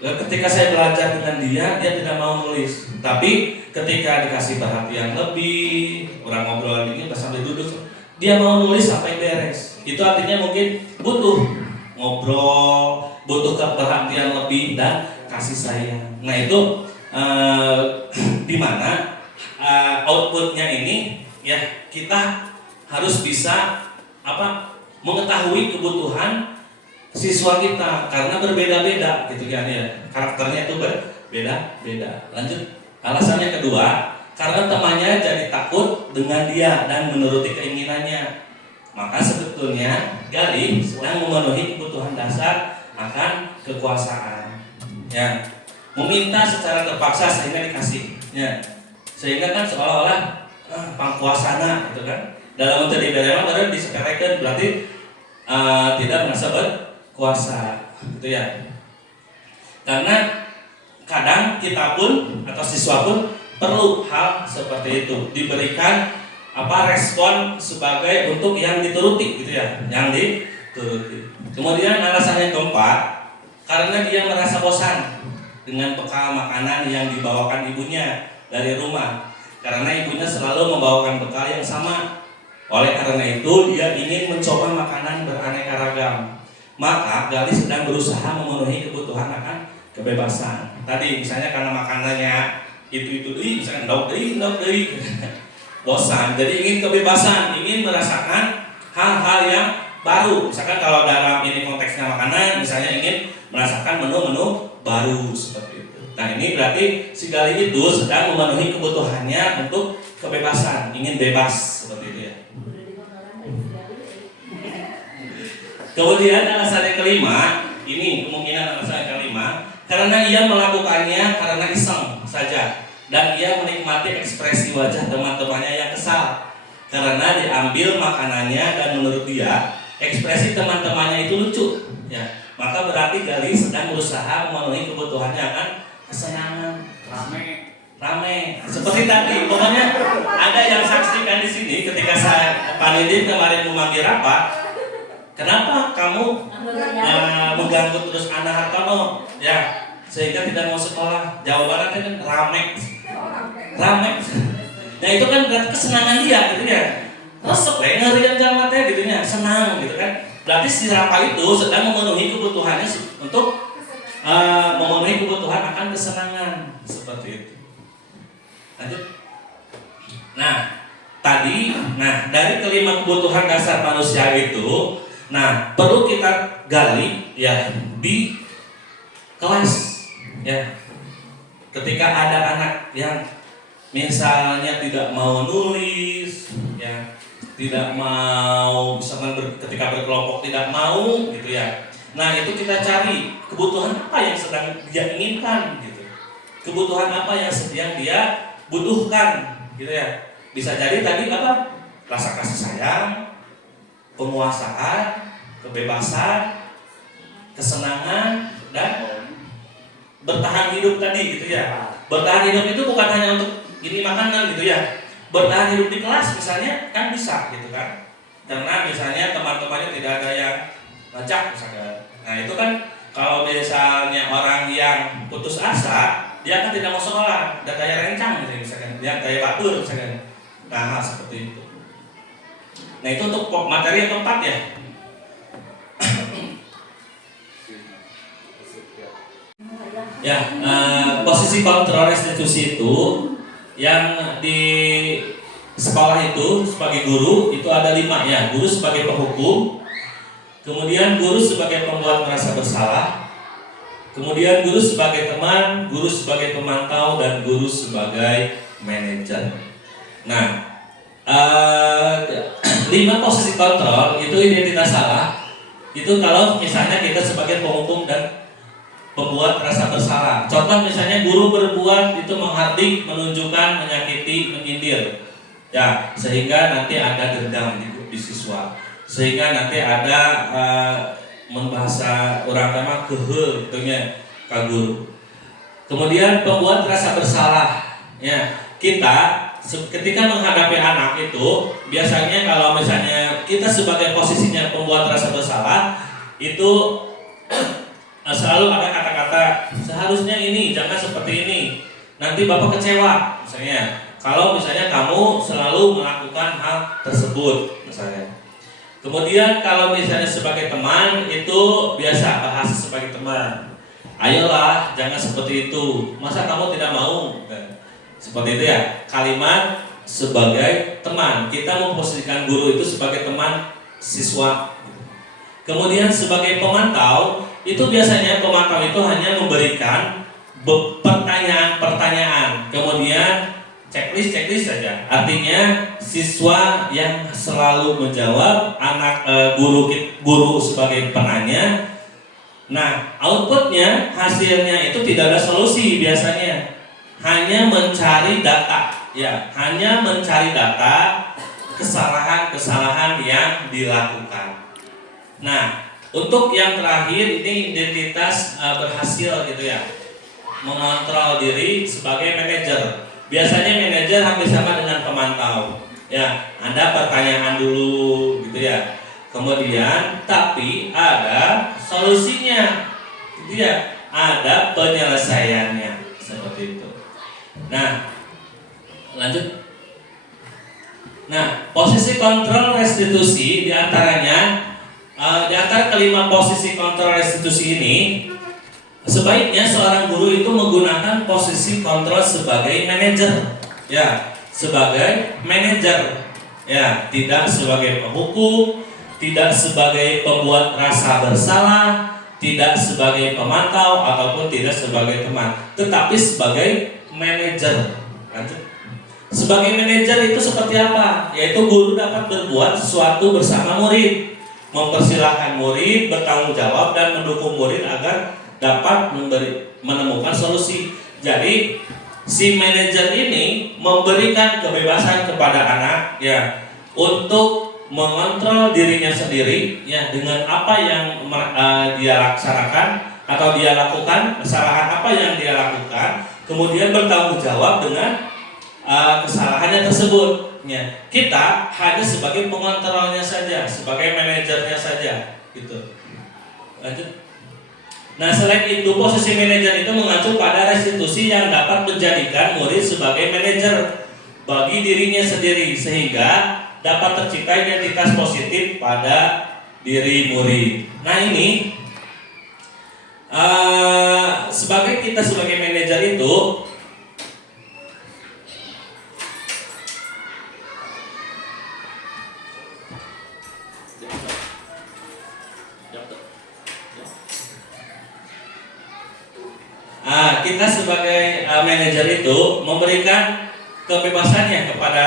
ketika saya belajar dengan dia tidak mau nulis. Tapi ketika dikasih perhatian lebih, orang ngobrol ini pas sampai duduk, dia mau nulis sampai beres. Itu artinya mungkin butuh ngobrol, butuh perhatian lebih dan kasih sayang. Nah itu di mana outputnya ini ya kita harus bisa mengetahui kebutuhan siswa kita karena berbeda-beda gitu kan ya, karakternya itu berbeda-beda. Lanjut, alasan yang kedua, karena temannya jadi takut dengan dia dan menuruti keinginannya. Maka sebetulnya Galih sedang memenuhi kebutuhan dasar akan kekuasaan. Ya, meminta secara terpaksa sehingga dikasih. Ya, sehingga kan seolah-olah pangkuasana gitu kan. Dalam bentuk diberikan baru disepelekan berarti tidak merasa berkuasa, gitu ya. Karena kadang kita pun atau siswa pun perlu hal seperti itu, diberikan respon sebagai untuk yang dituruti, gitu ya, yang dituruti. Kemudian alasan yang keempat, karena dia merasa bosan dengan bekal makanan yang dibawakan ibunya dari rumah, karena ibunya selalu membawakan bekal yang sama. Oleh karena itu dia ingin mencoba makanan beraneka ragam. Maka Gali sedang berusaha memenuhi kebutuhan akan kebebasan. Tadi misalnya karena makanannya itu misalnya ndok deui bosan, jadi ingin kebebasan, ingin merasakan hal-hal yang baru. Misalkan kalau dalam ini konteksnya makanan, misalnya ingin merasakan menu-menu baru seperti itu. Nah ini berarti si Gali itu sedang memenuhi kebutuhannya untuk kebebasan, ingin bebas seperti itu ya. Kemudian alasan yang kelima, ini kemungkinan alasan yang kelima, karena ia melakukannya karena iseng saja, dan ia menikmati ekspresi wajah teman-temannya yang kesal karena diambil makanannya, dan menurut dia ekspresi teman-temannya itu lucu ya. Maka berarti Gali sedang berusaha memenuhi kebutuhannya akan kesenangan, rame seperti tadi. Pokoknya ada yang saksikan di sini ketika saya Panidin kemarin memanggil rapat, kenapa kamu mengganggu terus Ana Hartono ya, sehingga tidak mau sekolah? Jawabannya kan rame. Nah itu kan berarti kesenangan dia gitu ya. Terus ngerian sama teh gitu ya, senang gitu kan. Berarti si Rapa itu sedang memenuhi kebutuhannya untuk memenuhi kebutuhan akan kesenangan seperti itu. Lanjut. Nah dari kelima kebutuhan dasar manusia itu, nah perlu kita gali ya di kelas ya. Ketika ada anak yang misalnya tidak mau nulis ya, tidak mau misalkan ketika berkelompok tidak mau gitu ya. Nah itu kita cari kebutuhan apa yang sedang dia inginkan gitu, kebutuhan apa yang sedang dia butuhkan gitu ya. Bisa jadi tadi apa, rasa kasih sayang, penguasaan, kebebasan, kesenangan, dan bertahan hidup tadi gitu ya. Bertahan hidup itu bukan hanya untuk ini makanan gitu ya. Bertahan hidup di kelas misalnya kan bisa gitu kan, karena misalnya teman-temannya tidak ada yang ngajak misalnya. Nah itu kan kalau misalnya orang yang putus asa, dia kan tidak mau sekolah, dan kayak rencang gitu misalkan, dia kayak batur misalkan. Nah hal seperti itu. Nah itu untuk materi yang keempat ya. Ya, posisi kontrol restitusi itu yang di sekolah itu sebagai guru itu ada 5 ya. Guru sebagai penghukum, kemudian guru sebagai pembuat merasa bersalah, kemudian guru sebagai teman, guru sebagai pemantau, dan guru sebagai manajer. Nah, 5 posisi kontrol itu identitas salah. Itu kalau misalnya kita sebagai penghukum dan pembuat rasa bersalah. Contoh misalnya guru berbuat itu menghardik, menunjukkan, menyakiti, menyindir. Ya, sehingga nanti ada dendam di siswa. Sehingga nanti ada membahasa orang tema keheul gitunya ka guru. Kemudian pembuat rasa bersalah. Ya, kita ketika menghadapi anak itu biasanya kalau misalnya kita sebagai posisinya pembuat rasa bersalah itu selalu ada kata-kata seharusnya ini, jangan seperti ini, nanti bapak kecewa misalnya. Kalau misalnya kamu selalu melakukan hal tersebut misalnya. Kemudian kalau misalnya sebagai teman itu biasa bahasa sebagai teman, ayolah jangan seperti itu, masa kamu tidak mau, seperti itu ya. Kalimat sebagai teman, kita memposisikan guru itu sebagai teman siswa. Kemudian sebagai pemantau, itu biasanya pemantau itu hanya memberikan pertanyaan-pertanyaan, kemudian checklist saja. Artinya siswa yang selalu menjawab, guru sebagai penanya. Nah, outputnya, hasilnya itu tidak ada solusi biasanya, hanya mencari data, ya, hanya mencari data kesalahan-kesalahan yang dilakukan. Nah, untuk yang terakhir ini identitas berhasil gitu ya, mengontrol diri sebagai manajer. Biasanya manajer hampir sama dengan pemantau. Ya, Anda pertanyaan dulu gitu ya. Kemudian tapi ada solusinya. Gitu ya. Ada penyelesaiannya seperti itu. Nah, lanjut. Nah, posisi kontrol restitusi diantaranya di antara kelima posisi kontrol restitusi ini, sebaiknya seorang guru itu menggunakan posisi kontrol sebagai manajer, ya, sebagai manajer, ya, tidak sebagai penghukum, tidak sebagai pembuat rasa bersalah, tidak sebagai pemantau ataupun tidak sebagai teman, tetapi sebagai manajer. Lanjut. Sebagai manajer itu seperti apa? Yaitu guru dapat berbuat sesuatu bersama murid, mempersilahkan murid bertanggung jawab dan mendukung murid agar dapat menemukan solusi. Jadi si manajer ini memberikan kebebasan kepada anak ya untuk mengontrol dirinya sendiri ya dengan apa yang dia laksanakan atau dia lakukan, kesalahan apa yang dia lakukan, kemudian bertanggung jawab dengan kesalahannya tersebut. Ya, kita hanya sebagai pengontrolnya saja, sebagai manajernya saja, gitu. Lanjut. Nah, selain itu posisi manajer itu mengacu pada restitusi yang dapat menjadikan murid sebagai manajer bagi dirinya sendiri sehingga dapat tercipta identitas positif pada diri murid. Nah ini kita sebagai manajer itu kita sebagai manajer itu memberikan kebebasannya kepada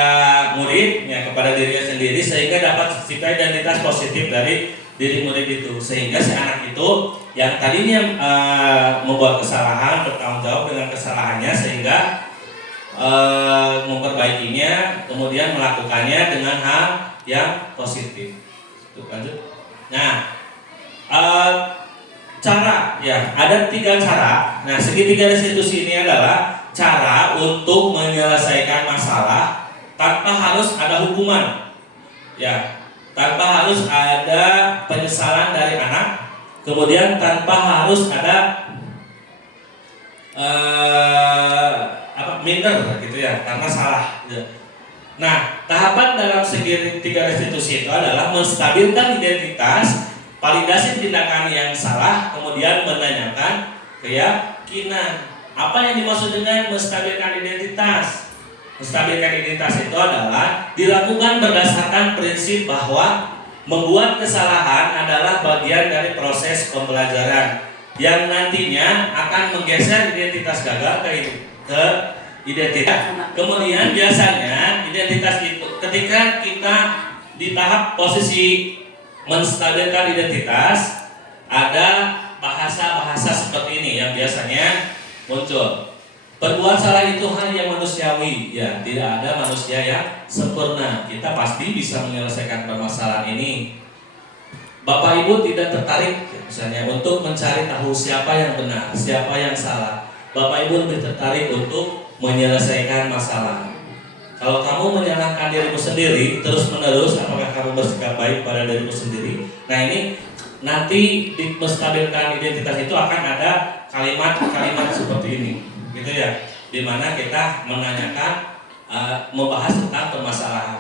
murid, ya, kepada dirinya sendiri sehingga dapat tercipta identitas positif dari diri murid itu, sehingga si anak itu yang tadinya membuat kesalahan bertanggung jawab dengan kesalahannya sehingga memperbaikinya, kemudian melakukannya dengan hal yang positif. Lanjut. Nah, cara ya ada 3 cara. Nah, segitiga restitusi ini adalah cara untuk menyelesaikan masalah tanpa harus ada hukuman, ya, tanpa harus ada penyesalan dari anak, kemudian tanpa harus ada minder gitu ya, karena salah. Nah, tahapan dalam segitiga restitusi itu adalah menstabilkan identitas, validasi tindakan yang salah, kemudian menanyakan keyakinan. Apa yang dimaksud dengan menstabilkan identitas? Menstabilkan identitas itu adalah dilakukan berdasarkan prinsip bahwa membuat kesalahan adalah bagian dari proses pembelajaran yang nantinya akan menggeser identitas gagal ke identitas. Kemudian biasanya identitas itu ketika kita di tahap posisi menstabilkan identitas, ada bahasa-bahasa seperti ini yang biasanya muncul. Berbuat salah itu hal yang manusiawi, ya, tidak ada manusia yang sempurna. Kita pasti bisa menyelesaikan permasalahan ini. Bapak Ibu tidak tertarik misalnya untuk mencari tahu siapa yang benar, siapa yang salah. Bapak Ibu lebih tertarik untuk menyelesaikan masalah. Kalau kamu menyalahkan dirimu sendiri terus-menerus, apakah kamu bersikap baik pada dirimu sendiri? Nah, ini nanti di menstabilkan identitas itu akan ada kalimat-kalimat seperti ini, gitu ya, dimana kita menanyakan, membahas tentang permasalahan.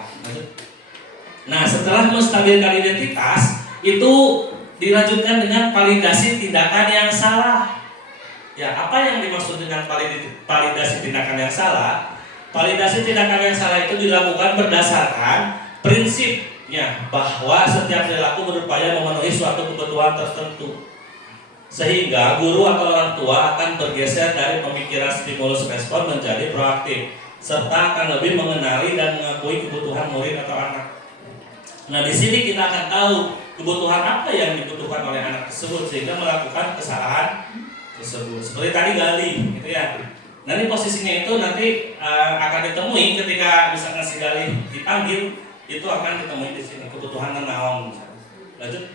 Nah, setelah menstabilkan identitas itu dilanjutkan dengan validasi tindakan yang salah. Ya, apa yang dimaksud dengan validasi tindakan yang salah? Validasi tindakan yang salah itu dilakukan berdasarkan prinsipnya bahwa setiap perilaku berupaya memenuhi suatu kebutuhan tertentu. Sehingga guru atau orang tua akan bergeser dari pemikiran stimulus respon menjadi proaktif, serta akan lebih mengenali dan mengakui kebutuhan murid atau anak. Nah, di sini kita akan tahu kebutuhan apa yang dibutuhkan oleh anak tersebut sehingga melakukan kesalahan tersebut. Seperti tadi gali, gitu ya. Nanti posisinya itu nanti akan ditemui ketika misalkan si gali dipanggil, itu akan ditemui di sini kebutuhan naon. Lanjut.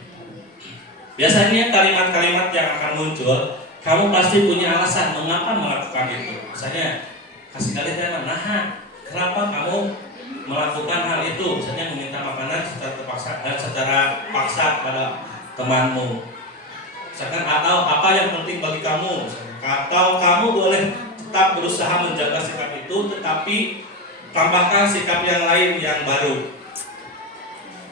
Biasanya kalimat-kalimat yang akan muncul, kamu pasti punya alasan mengapa melakukan itu. Misalnya, kasih kalian nah, kenapa kamu melakukan hal itu? Misalnya meminta makanan secara paksa pada temanmu. Misalkan atau apa yang penting bagi kamu? Misalnya, atau kamu boleh tetap berusaha menjaga sikap itu, tetapi tambahkan sikap yang lain yang baru.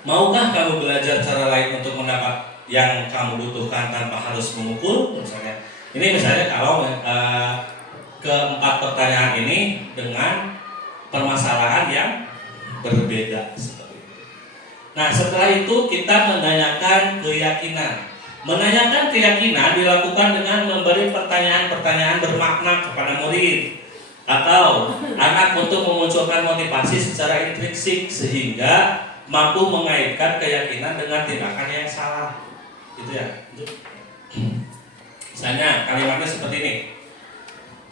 Maukah kamu belajar cara lain untuk mendapat yang kamu butuhkan tanpa harus memukul? Misalnya kalau keempat pertanyaan ini dengan permasalahan yang berbeda seperti itu. Nah, setelah itu kita menanyakan keyakinan. Menanyakan keyakinan dilakukan dengan memberi pertanyaan-pertanyaan bermakna kepada murid atau anak untuk memunculkan motivasi secara intrinsik sehingga mampu mengaitkan keyakinan dengan tindakan yang salah. Gitu ya. Misalnya kalimatnya seperti ini.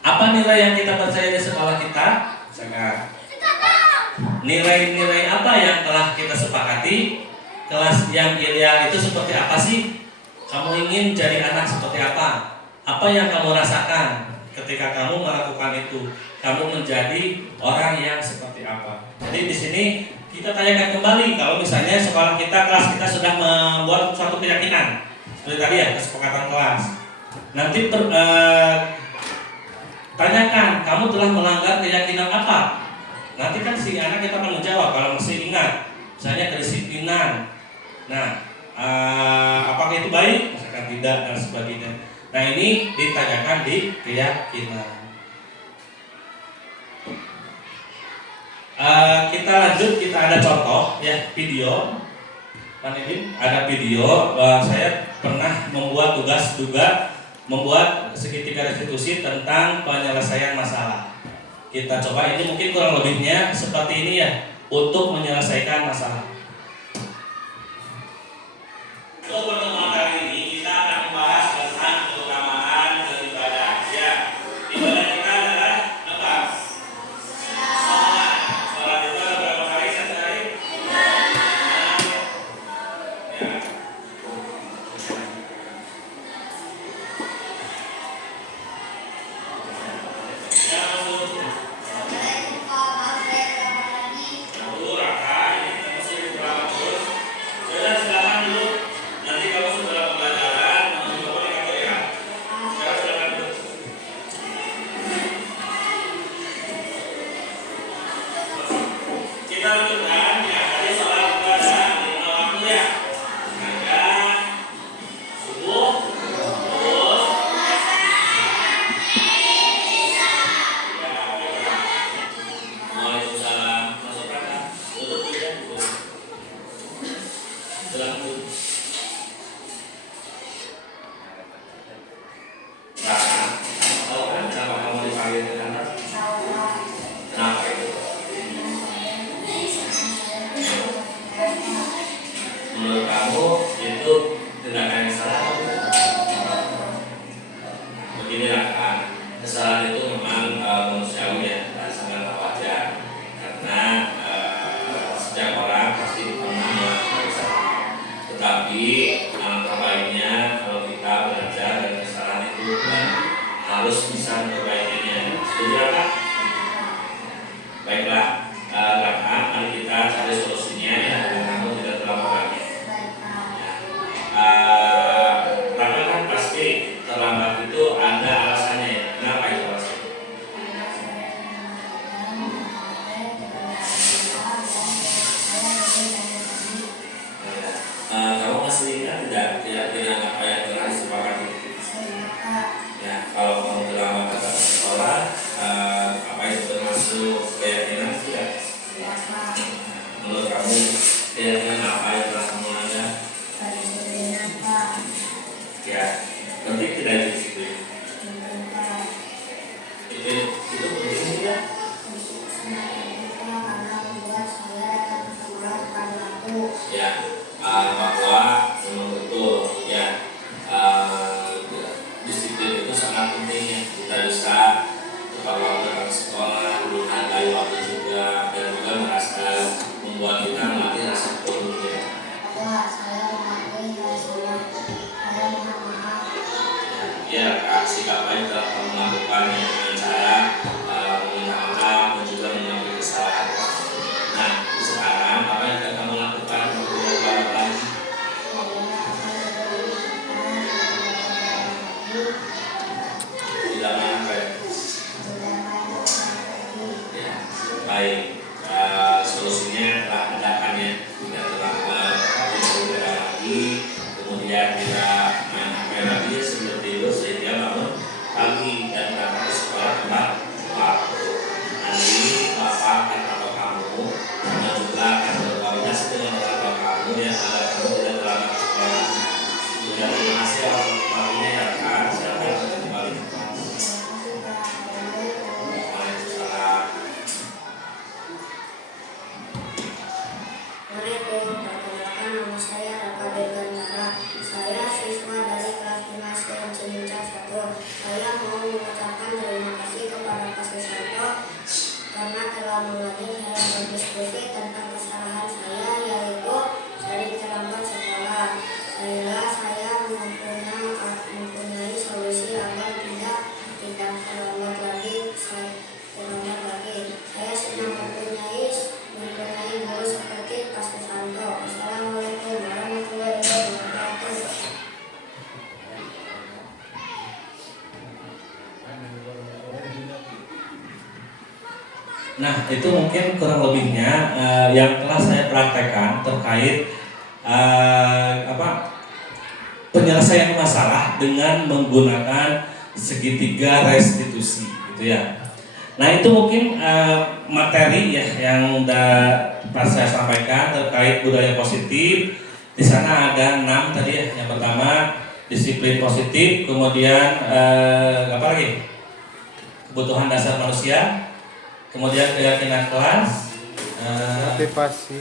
Apa nilai yang kita percaya di sekolah kita? Misalnya, nilai-nilai apa yang telah kita sepakati? Kelas yang ideal itu seperti apa sih? Kamu ingin jadi anak seperti apa? Apa yang kamu rasakan ketika kamu melakukan itu? Kamu menjadi orang yang seperti apa? Jadi di sini kita tanyakan kembali kalau misalnya sekolah kita, kelas kita sudah membuat suatu keyakinan seperti tadi ya, kesepakatan kelas. Nanti tanyakan, kamu telah melanggar keyakinan apa? Nanti kan si anak kita akan menjawab kalau masih ingat, misalnya kedisiplinan. Nah, apakah itu baik? Misalkan tidak dan sebagainya. Nah, ini ditanyakan di keyakinan. Kita lanjut, kita ada contoh ya, video. Ada video. Saya pernah membuat tugas juga membuat segitiga restitusi tentang penyelesaian masalah. Kita coba, ini mungkin kurang lebihnya seperti ini ya, untuk menyelesaikan masalah. Untuk pertemuan kali ini kita akan membahas tentang keutamaan beribadah. Ya, ibadah kita adalah apa? Salat. Salat itu ada berapa kali sehari? Ya. Kita lanjutkan ya, tadi soal ibadah lima waktu ya. Ada subuh, terus Waalaikumsalam. Masuk kakak, duduk ya, duduk. Silakan duduk. Nah, tahu kan kenapa kamu dipanggil ke kantor? Kenapa itu? Menurut kamu itu tindakan yang salah atau tidak? Beginilah kan, kesalahan itu memang manusiawi ya, dan sangat wajar karena setiap orang pasti pernah melakukan kesalahan. Tetapi alangkah baiknya kalau kita belajar dari kesalahan itu dan harus bisa memperbaikinya. Setuju Kak? Baiklah, Kak, mari kita cari solusinya ya, dan kamu tidak terlambat. Karena kan pasti terlambat itu ada alasannya ya. Kenapa itu alasannya? Kamu masih ingat tidak keyakinan apa yang telah disepakati? Ya, kalau kamu terlambat datang ke sekolah, apa itu termasuk keyakinan tidak? Menurut kamu keyakinan apa yang telah kamu langgar? Ya, penting tidak disiplin. Itu penting tidak? Ya, bahwa memang betul ya, disiplin itu sangat penting ya. Kita bisa tepat waktu datang ke sekolah, menghargai waktu juga, dan juga merasa membuat kita melatih rasa tanggung jawab. baik. Solusinya adalah adakannya tidak terlambat, tidak lagi, kemudian tidak main HP lagi seperti itu sehingga bangun pagi dan berangkat ke sekolah tepat waktu. Nanti bapak akan atau kamu dan juga akan berkoordinasi dengan orang tua kamu ya agar kamu tidak terlambat sekolah. Kemudian terima kasih orang tuanya ya kan, silakan kembali ke kelas. Waalaikumsalam. Assalamualaikum, perkenalkan nama saya Raka Bergantara. Saya siswa dari kelas 5 SDN Cimuncang 1. Saya mau mengucapkan terima kasih kepada Pak Susanto karena telah mengajak saya berdiskusi tentang kesalahan saya, yaitu sering terlambat sekolah. Sehingga saya mempunyai solusi agar tidak terlambat lagi. Saya senang mempunyai guru seperti Pak Susanto. Assalamualaikum warahmatullahi wabarakatuh. Nah, itu mungkin kurang lebihnya yang telah saya praktekkan terkait penyelesaian masalah dengan menggunakan segitiga restitusi, gitu ya. Nah, itu mungkin materi ya yang pas saya sampaikan terkait budaya positif. Di sana ada 6 tadi ya. Yang pertama disiplin positif, kemudian apa lagi? Kebutuhan dasar manusia. Kemudian keyakinan kelas, motivasi,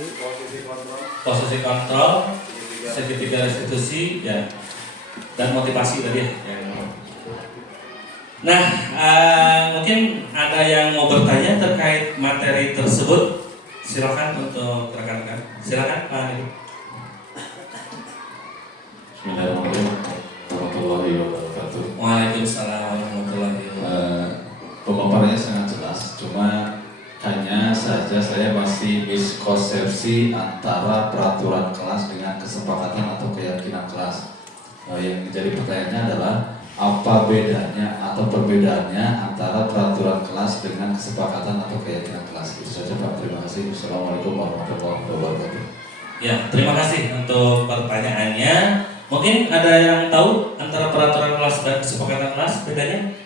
posisi kontrol, segitiga restitusi, ya, dan motivasi tadi ya. Nah, mungkin ada yang mau bertanya terkait materi tersebut. Silakan untuk rekan-rekan. Silakan Pak Heru. Bismillahirrahmanirrahim. Warahmatullahi wabarakatuh. Waalaikumsalam warahmatullahi wabarakatuh. Pemaparannya sangat jelas, cuma hanya saja saya masih miskonsepsi antara peraturan kelas dengan kesepakatan atau keyakinan kelas. Yang menjadi pertanyaannya adalah apa bedanya atau perbedaannya antara peraturan kelas dengan kesepakatan atau keyakinan kelas. Itu saja Pak, terima kasih. Assalamualaikum warahmatullahi wabarakatuh. Ya, terima kasih untuk pertanyaannya. Mungkin ada yang tahu antara peraturan kelas dan kesepakatan kelas bedanya?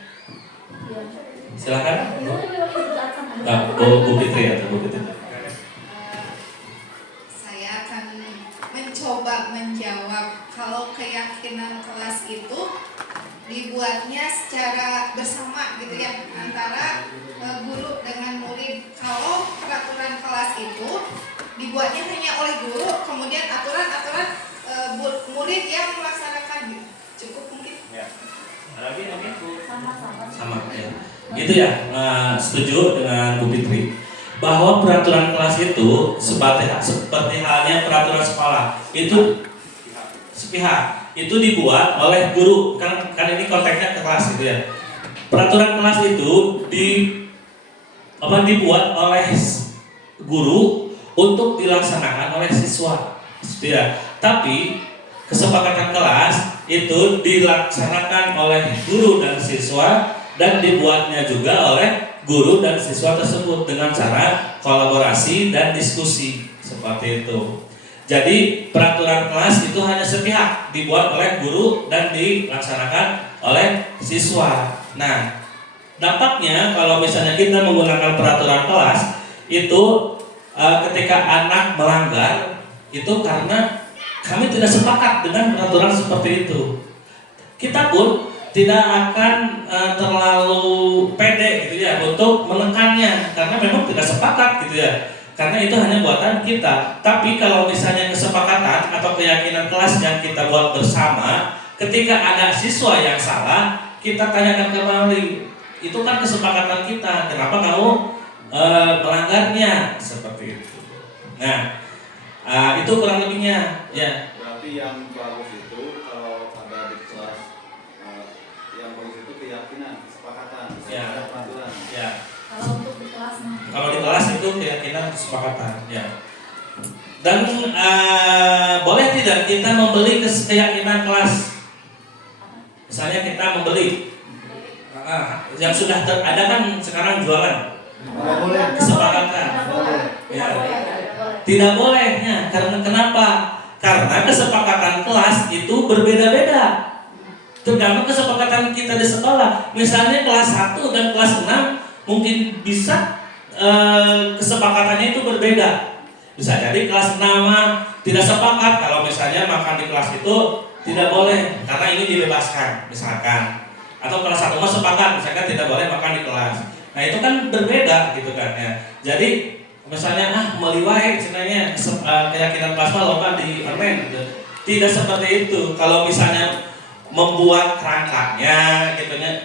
Silakan. Bu Fitri atau Bu Fitri. Saya akan mencoba menjawab. Kalau keyakinan kelas itu dibuatnya secara bersama gitu ya, antara guru dengan murid. Kalau peraturan kelas itu dibuatnya hanya oleh guru, kemudian aturan-aturan murid yang melaksanakan gitu. Cukup mungkin? Ya. Lagi sama ya. Gitu ya, setuju dengan Bu Fitri bahwa peraturan kelas itu seperti halnya peraturan sekolah itu sepihak, itu dibuat oleh guru, kan ini konteksnya kelas gitu ya. Peraturan kelas itu dibuat oleh guru untuk dilaksanakan oleh siswa, gitu ya. Tapi kesepakatan kelas itu dilaksanakan oleh guru dan siswa dan dibuatnya juga oleh guru dan siswa tersebut dengan cara kolaborasi dan diskusi seperti itu. Jadi peraturan kelas itu hanya sepihak, dibuat oleh guru dan dilaksanakan oleh siswa. Nah, dampaknya kalau misalnya kita menggunakan peraturan kelas itu ketika anak melanggar itu karena kami tidak sepakat dengan peraturan seperti itu. Kita pun tidak akan terlalu pede gitu ya untuk menekannya karena memang tidak sepakat gitu ya. Karena itu hanya buatan kita. Tapi kalau misalnya kesepakatan atau keyakinan kelas yang kita buat bersama, ketika ada siswa yang salah, kita tanyakan kembali. Itu kan kesepakatan kita. Kenapa kamu melanggarnya seperti itu? Nah, itu kurang lebihnya ya. Berarti yang bagus itu kalau ada di kelas yang bagus itu keyakinan, kesepakatan, Ya. ada peraturan. Ya. Kalau untuk di kelas Kalau di kelas itu keyakinan kesepakatan ya. Dan boleh tidak kita membeli keyakinan kelas? Misalnya kita membeli yang sudah ada kan sekarang jualan Nggak boleh. kesepakatan. Tidak bolehnya. Karena kenapa? Karena kesepakatan kelas itu berbeda-beda. Tergantung kesepakatan kita di sekolah. Misalnya kelas 1 dan kelas 6 mungkin bisa kesepakatannya itu berbeda. Bisa jadi kelas 6 tidak sepakat kalau misalnya makan di kelas itu tidak boleh karena ini dibebaskan misalkan. Atau kelas 1 sepakat misalkan tidak boleh makan di kelas. Nah itu kan berbeda gitu kan ya. Jadi misalnya meliwai sebenarnya keyakinan kelas loba di permen gitu. Tidak seperti itu. Kalau misalnya membuat kerangkanya gitu nya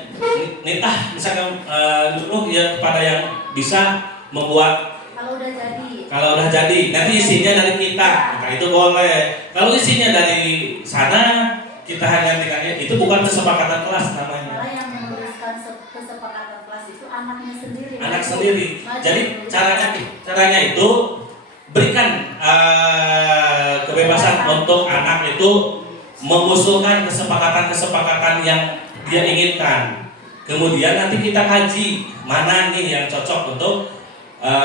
misalkan dulu ya kepada yang bisa membuat kalau udah jadi nanti isinya dari kita nah, itu boleh. Kalau isinya dari sana kita hanya tinggalnya itu bukan kesepakatan kelas namanya. Malah yang menuliskan kesepakatan kelas itu anaknya sendiri. Anak sendiri. Jadi caranya itu berikan kebebasan untuk anak itu mengusulkan kesepakatan-kesepakatan yang dia inginkan. Kemudian nanti kita kaji mana nih yang cocok untuk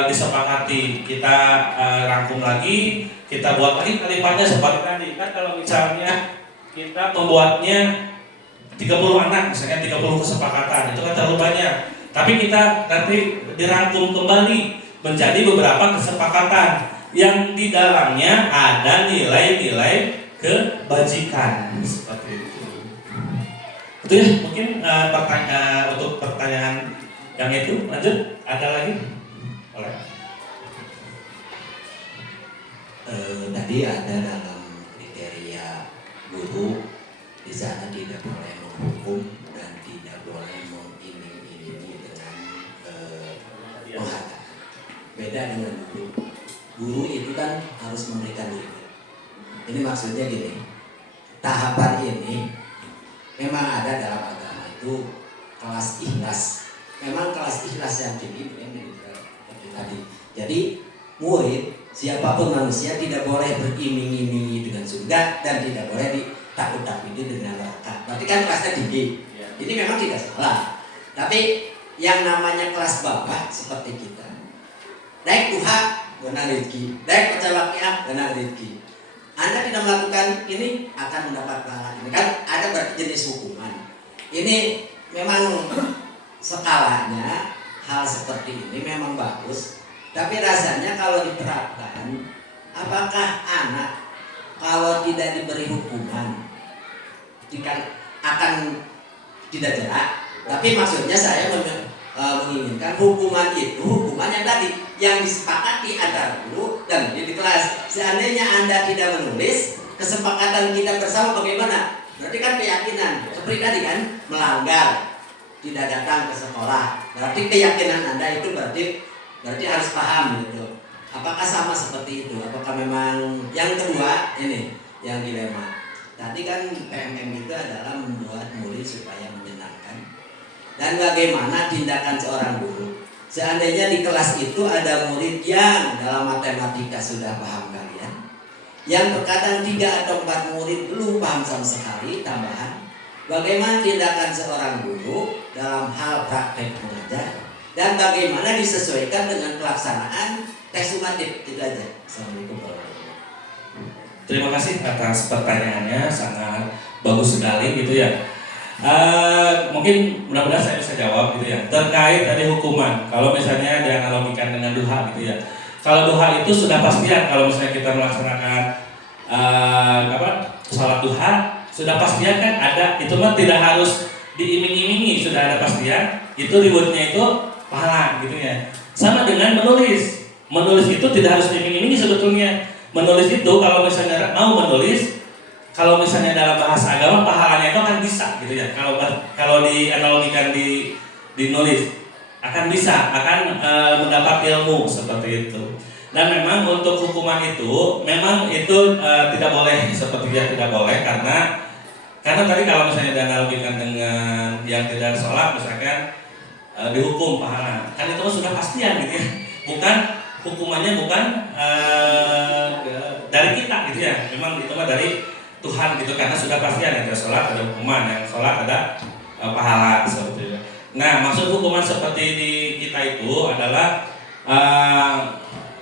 disepakati. Kita rangkum lagi, kita buat lagi kalimatnya seperti tadi. Kan kalau misalnya kita membuatnya 30 anak, misalnya 30 kesepakatan, itu kan terlalu banyak. Tapi kita nanti dirangkum kembali menjadi beberapa kesepakatan yang di dalamnya ada nilai-nilai kebajikan seperti itu. Itu ya mungkin untuk pertanyaan yang itu. Lanjut, ada lagi? Boleh. Tadi ada dalam kriteria guru di sana tidak boleh menghukum dan tidak boleh mengiming-imingi dengan menghargai. Beda dengan guru. Guru itu kan harus memberikan limit. Ini maksudnya gini, tahapan ini memang ada dalam agama itu kelas ikhlas. Memang kelas ikhlas yang tinggi seperti tadi. Jadi murid siapapun manusia tidak boleh beriming-imingi dengan surga dan tidak boleh ditakut-takuti dengan neraka. Berarti kan kelasnya tinggi. Ini memang tidak salah. Tapi yang namanya kelas bawah seperti kita, naik duha benar rezeki, naik baca waqiah benar rezeki. Anda tidak melakukan ini akan mendapat pahala. Ini kan ada berarti jenis hukuman. Ini memang skalanya hal seperti ini memang bagus. Tapi rasanya kalau diterapkan, apakah anak kalau tidak diberi hukuman akan tidak jerak? Tapi maksudnya saya menginginkan hukuman itu hukuman yang tadi yang disepakati antara guru dan murid di kelas. Seandainya Anda tidak menulis kesepakatan kita bersama bagaimana? Berarti kan keyakinan seperti tadi kan melanggar, tidak datang ke sekolah. Berarti keyakinan Anda itu berarti harus paham gitu. Apakah sama seperti itu? Apakah memang yang kedua ini yang dilema? Tadi kan PMM itu adalah membuat murid supaya menyenangkan. Dan bagaimana tindakan seorang guru? Seandainya di kelas itu ada murid yang dalam matematika sudah paham kalian, yang terkadang 3 atau 4 murid belum paham sama sekali tambahan, bagaimana tindakan seorang guru dalam hal praktek mengajar dan bagaimana disesuaikan dengan pelaksanaan tes sumatif. Itu aja. Assalamualaikum warahmatullahi wabarakatuh. Terima kasih atas pertanyaannya, sangat bagus sekali gitu ya. Mungkin mudah-mudahan saya bisa jawab gitu ya. Terkait tadi hukuman, kalau misalnya dianalogikan dengan duha gitu ya. Kalau duha itu sudah pastian kalau misalnya kita melaksanakan sholat duha sudah pastian kan ada. Itu mah tidak harus diiming-imingi, sudah ada pastian. Itu rewardnya itu pahala gitu ya. Sama dengan menulis. Menulis itu tidak harus diiming-imingi sebetulnya. Menulis itu kalau misalnya mau menulis, kalau misalnya dalam bahasa agama pahalanya itu akan bisa gitu ya. Kalau dianalogikan di nulis akan bisa, akan mendapat ilmu seperti itu. Dan memang untuk hukuman itu memang itu tidak boleh sepertinya tidak boleh karena tadi kalau misalnya dianalogikan dengan yang tidak sholat misalkan dihukum pahala, kan itu sudah pastian gitu ya. Bukan hukumannya bukan dari kita gitu ya. Memang itu mah dari Tuhan gitu karena sudah pasti ada sholat ada hukuman, yang sholat ada pahala seperti itu. Nah maksud hukuman seperti di kita itu adalah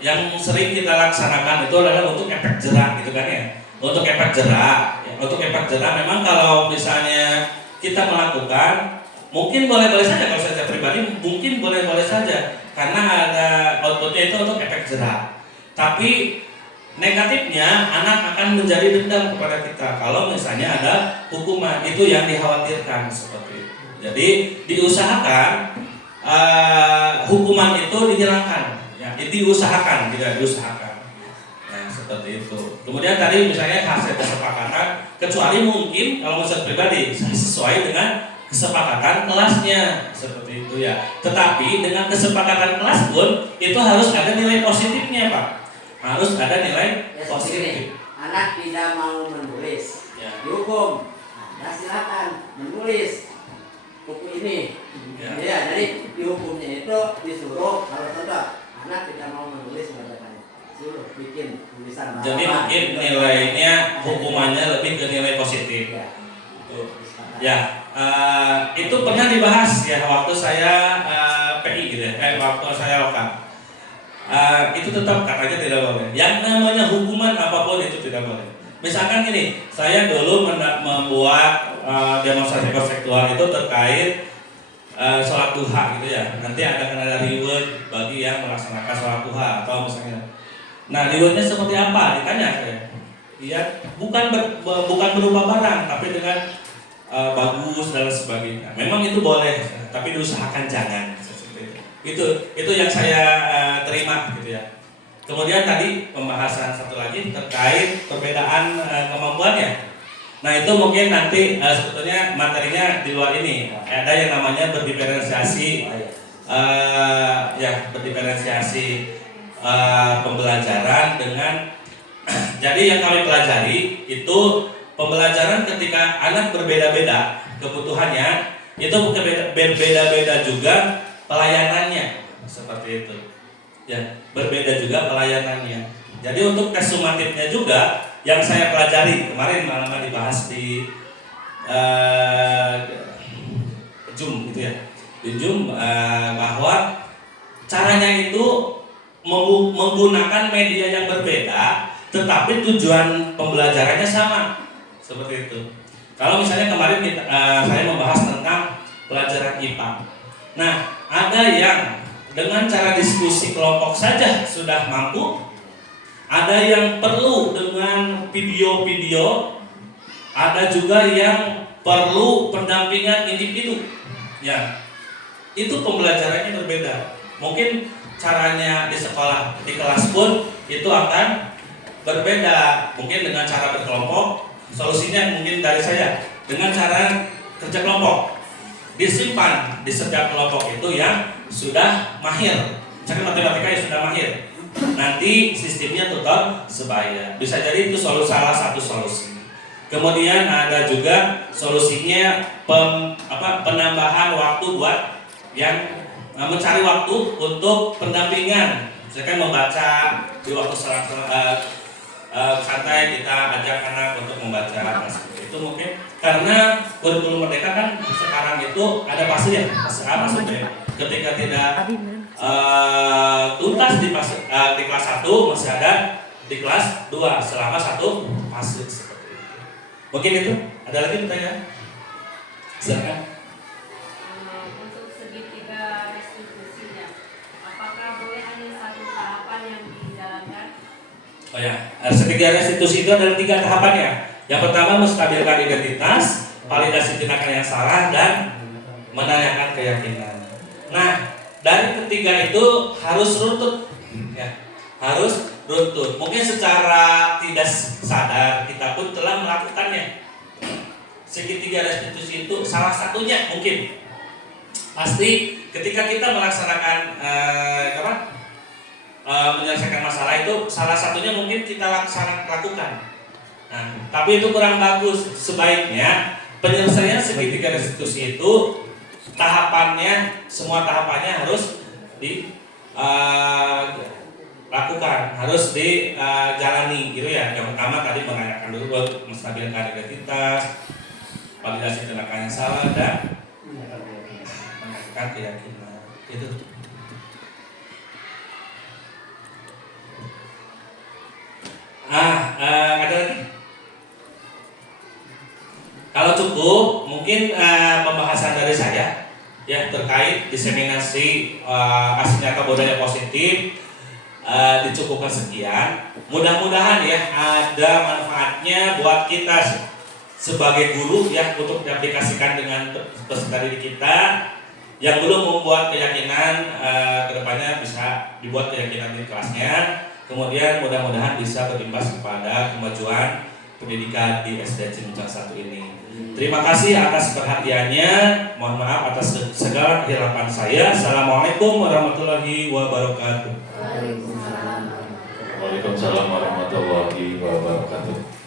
yang sering kita laksanakan itu adalah untuk efek jerak gitu kan ya. Untuk efek jerak, untuk efek jerak memang kalau misalnya kita melakukan mungkin boleh-boleh saja, kalau saya pribadi mungkin boleh-boleh saja karena ada outputnya itu untuk efek jerak. Tapi negatifnya anak akan menjadi dendam kepada kita kalau misalnya ada hukuman, itu yang dikhawatirkan seperti itu. Jadi diusahakan hukuman itu dihilangkan, ya, diusahakan, tidak diusahakan. Nah, seperti itu. Kemudian tadi misalnya hasil kesepakatan, kecuali mungkin kalau menurut pribadi sesuai dengan kesepakatan kelasnya seperti itu ya. Tetapi dengan kesepakatan kelas pun itu harus ada nilai positifnya, Pak. Harus ada nilai Ya, positif. anak tidak mau menulis, Ya. dihukum. Anda silakan menulis buku ini. Ya. Ya, jadi dihukumnya itu disuruh kalau contoh anak tidak mau menulis bacaannya, suruh bikin tulisan. Jadi bahwa- mungkin nilainya hukumannya lebih ke nilai positif. Ya. Tuh. Ya, itu pernah dibahas ya waktu saya PI gitu ya, waktu saya lokal. Itu tetap katanya tidak boleh. Yang namanya hukuman apapun itu tidak boleh. Misalkan gini, saya dulu membuat demonstrasi konseptual itu terkait sholat duha gitu ya. Nanti akan ada reward bagi yang melaksanakan sholat duha atau misalnya. Nah, rewardnya seperti apa? Ditanya saya. Ya, bukan berupa barang, tapi dengan bagus dan sebagainya. Memang itu boleh, tapi diusahakan jangan. Itu yang saya terima gitu ya. Kemudian tadi pembahasan satu lagi terkait perbedaan kemampuannya. Nah, itu mungkin nanti sebetulnya materinya di luar ini. Ada yang namanya berdiferensiasi, berdiferensiasi pembelajaran dengan jadi yang kami pelajari itu pembelajaran ketika anak berbeda-beda kebutuhannya, itu berbeda-beda juga pelayanannya seperti itu. Ya, berbeda juga pelayanannya. Jadi untuk tes sumatifnya juga yang saya pelajari kemarin malam dibahas di Zoom gitu ya. Di Zoom bahwa caranya itu menggunakan media yang berbeda tetapi tujuan pembelajarannya sama. Seperti itu. Kalau misalnya kemarin saya membahas tentang pelajaran IPA. Nah, ada yang dengan cara diskusi kelompok saja sudah mampu. Ada yang perlu dengan video-video. Ada juga yang perlu pendampingan individu. Ya, itu pembelajarannya berbeda. Mungkin caranya di sekolah, di kelas pun itu akan berbeda. Mungkin dengan cara berkelompok. Solusinya mungkin dari saya dengan cara kerja kelompok. Disimpan di setiap kelompok itu yang sudah mahir. Misalkan matematika yang sudah mahir. Nanti sistemnya tutor sebaya. Bisa jadi itu salah satu solusi. Kemudian ada juga solusinya penambahan waktu buat yang mencari waktu untuk pendampingan. Misalkan membaca di waktu santai kita ajak anak untuk membaca. Nah, itu mungkin karena kurikulum merdeka kan sekarang itu ada fase ya, fase A, fase B. Ketika tidak tuntas di kelas 1 masih ada di kelas 2 selama satu fase seperti itu. Mungkin itu. Ada lagi pertanyaan? Silakan. Untuk segitiga restitusinya, apakah boleh hanya satu tahapan yang dijalankan? Oh ya, segitiga restitusi itu adalah 3 tahapannya. Yang pertama menstabilkan identitas, validasi tindakan yang salah, dan menanyakan keyakinan. Nah, dari ketiga itu harus runtut, ya, harus runtut. Mungkin secara tidak sadar kita pun telah melakukannya. Segitiga restitusi itu salah satunya mungkin. Pasti ketika kita melaksanakan menyelesaikan masalah itu salah satunya mungkin kita lakukan. Nah, tapi itu kurang bagus. Sebaiknya penyelesaian segitiga restitusi itu tahapannya, semua tahapannya harus dilakukan, harus dijalani gitu ya. Yang pertama tadi menanyakan dulu menstabilkan identitas, validasi tindakan yang salah, dan menanyakan keyakinan. Itu. mungkin pembahasan dari saya ya terkait diseminasi aksi nyata budaya positif dicukupkan sekian. Mudah-mudahan ya ada manfaatnya buat kita sebagai guru ya untuk diaplikasikan dengan peserta didik kita yang belum membuat keyakinan kedepannya bisa dibuat keyakinan di kelasnya. Kemudian mudah-mudahan bisa berimbas kepada kemajuan pendidikan di SD Cimuncang 1 ini. Terima kasih atas perhatiannya. Mohon maaf atas segala kehilapan saya. Assalamualaikum warahmatullahi wabarakatuh. Waalaikumsalam warahmatullahi wabarakatuh.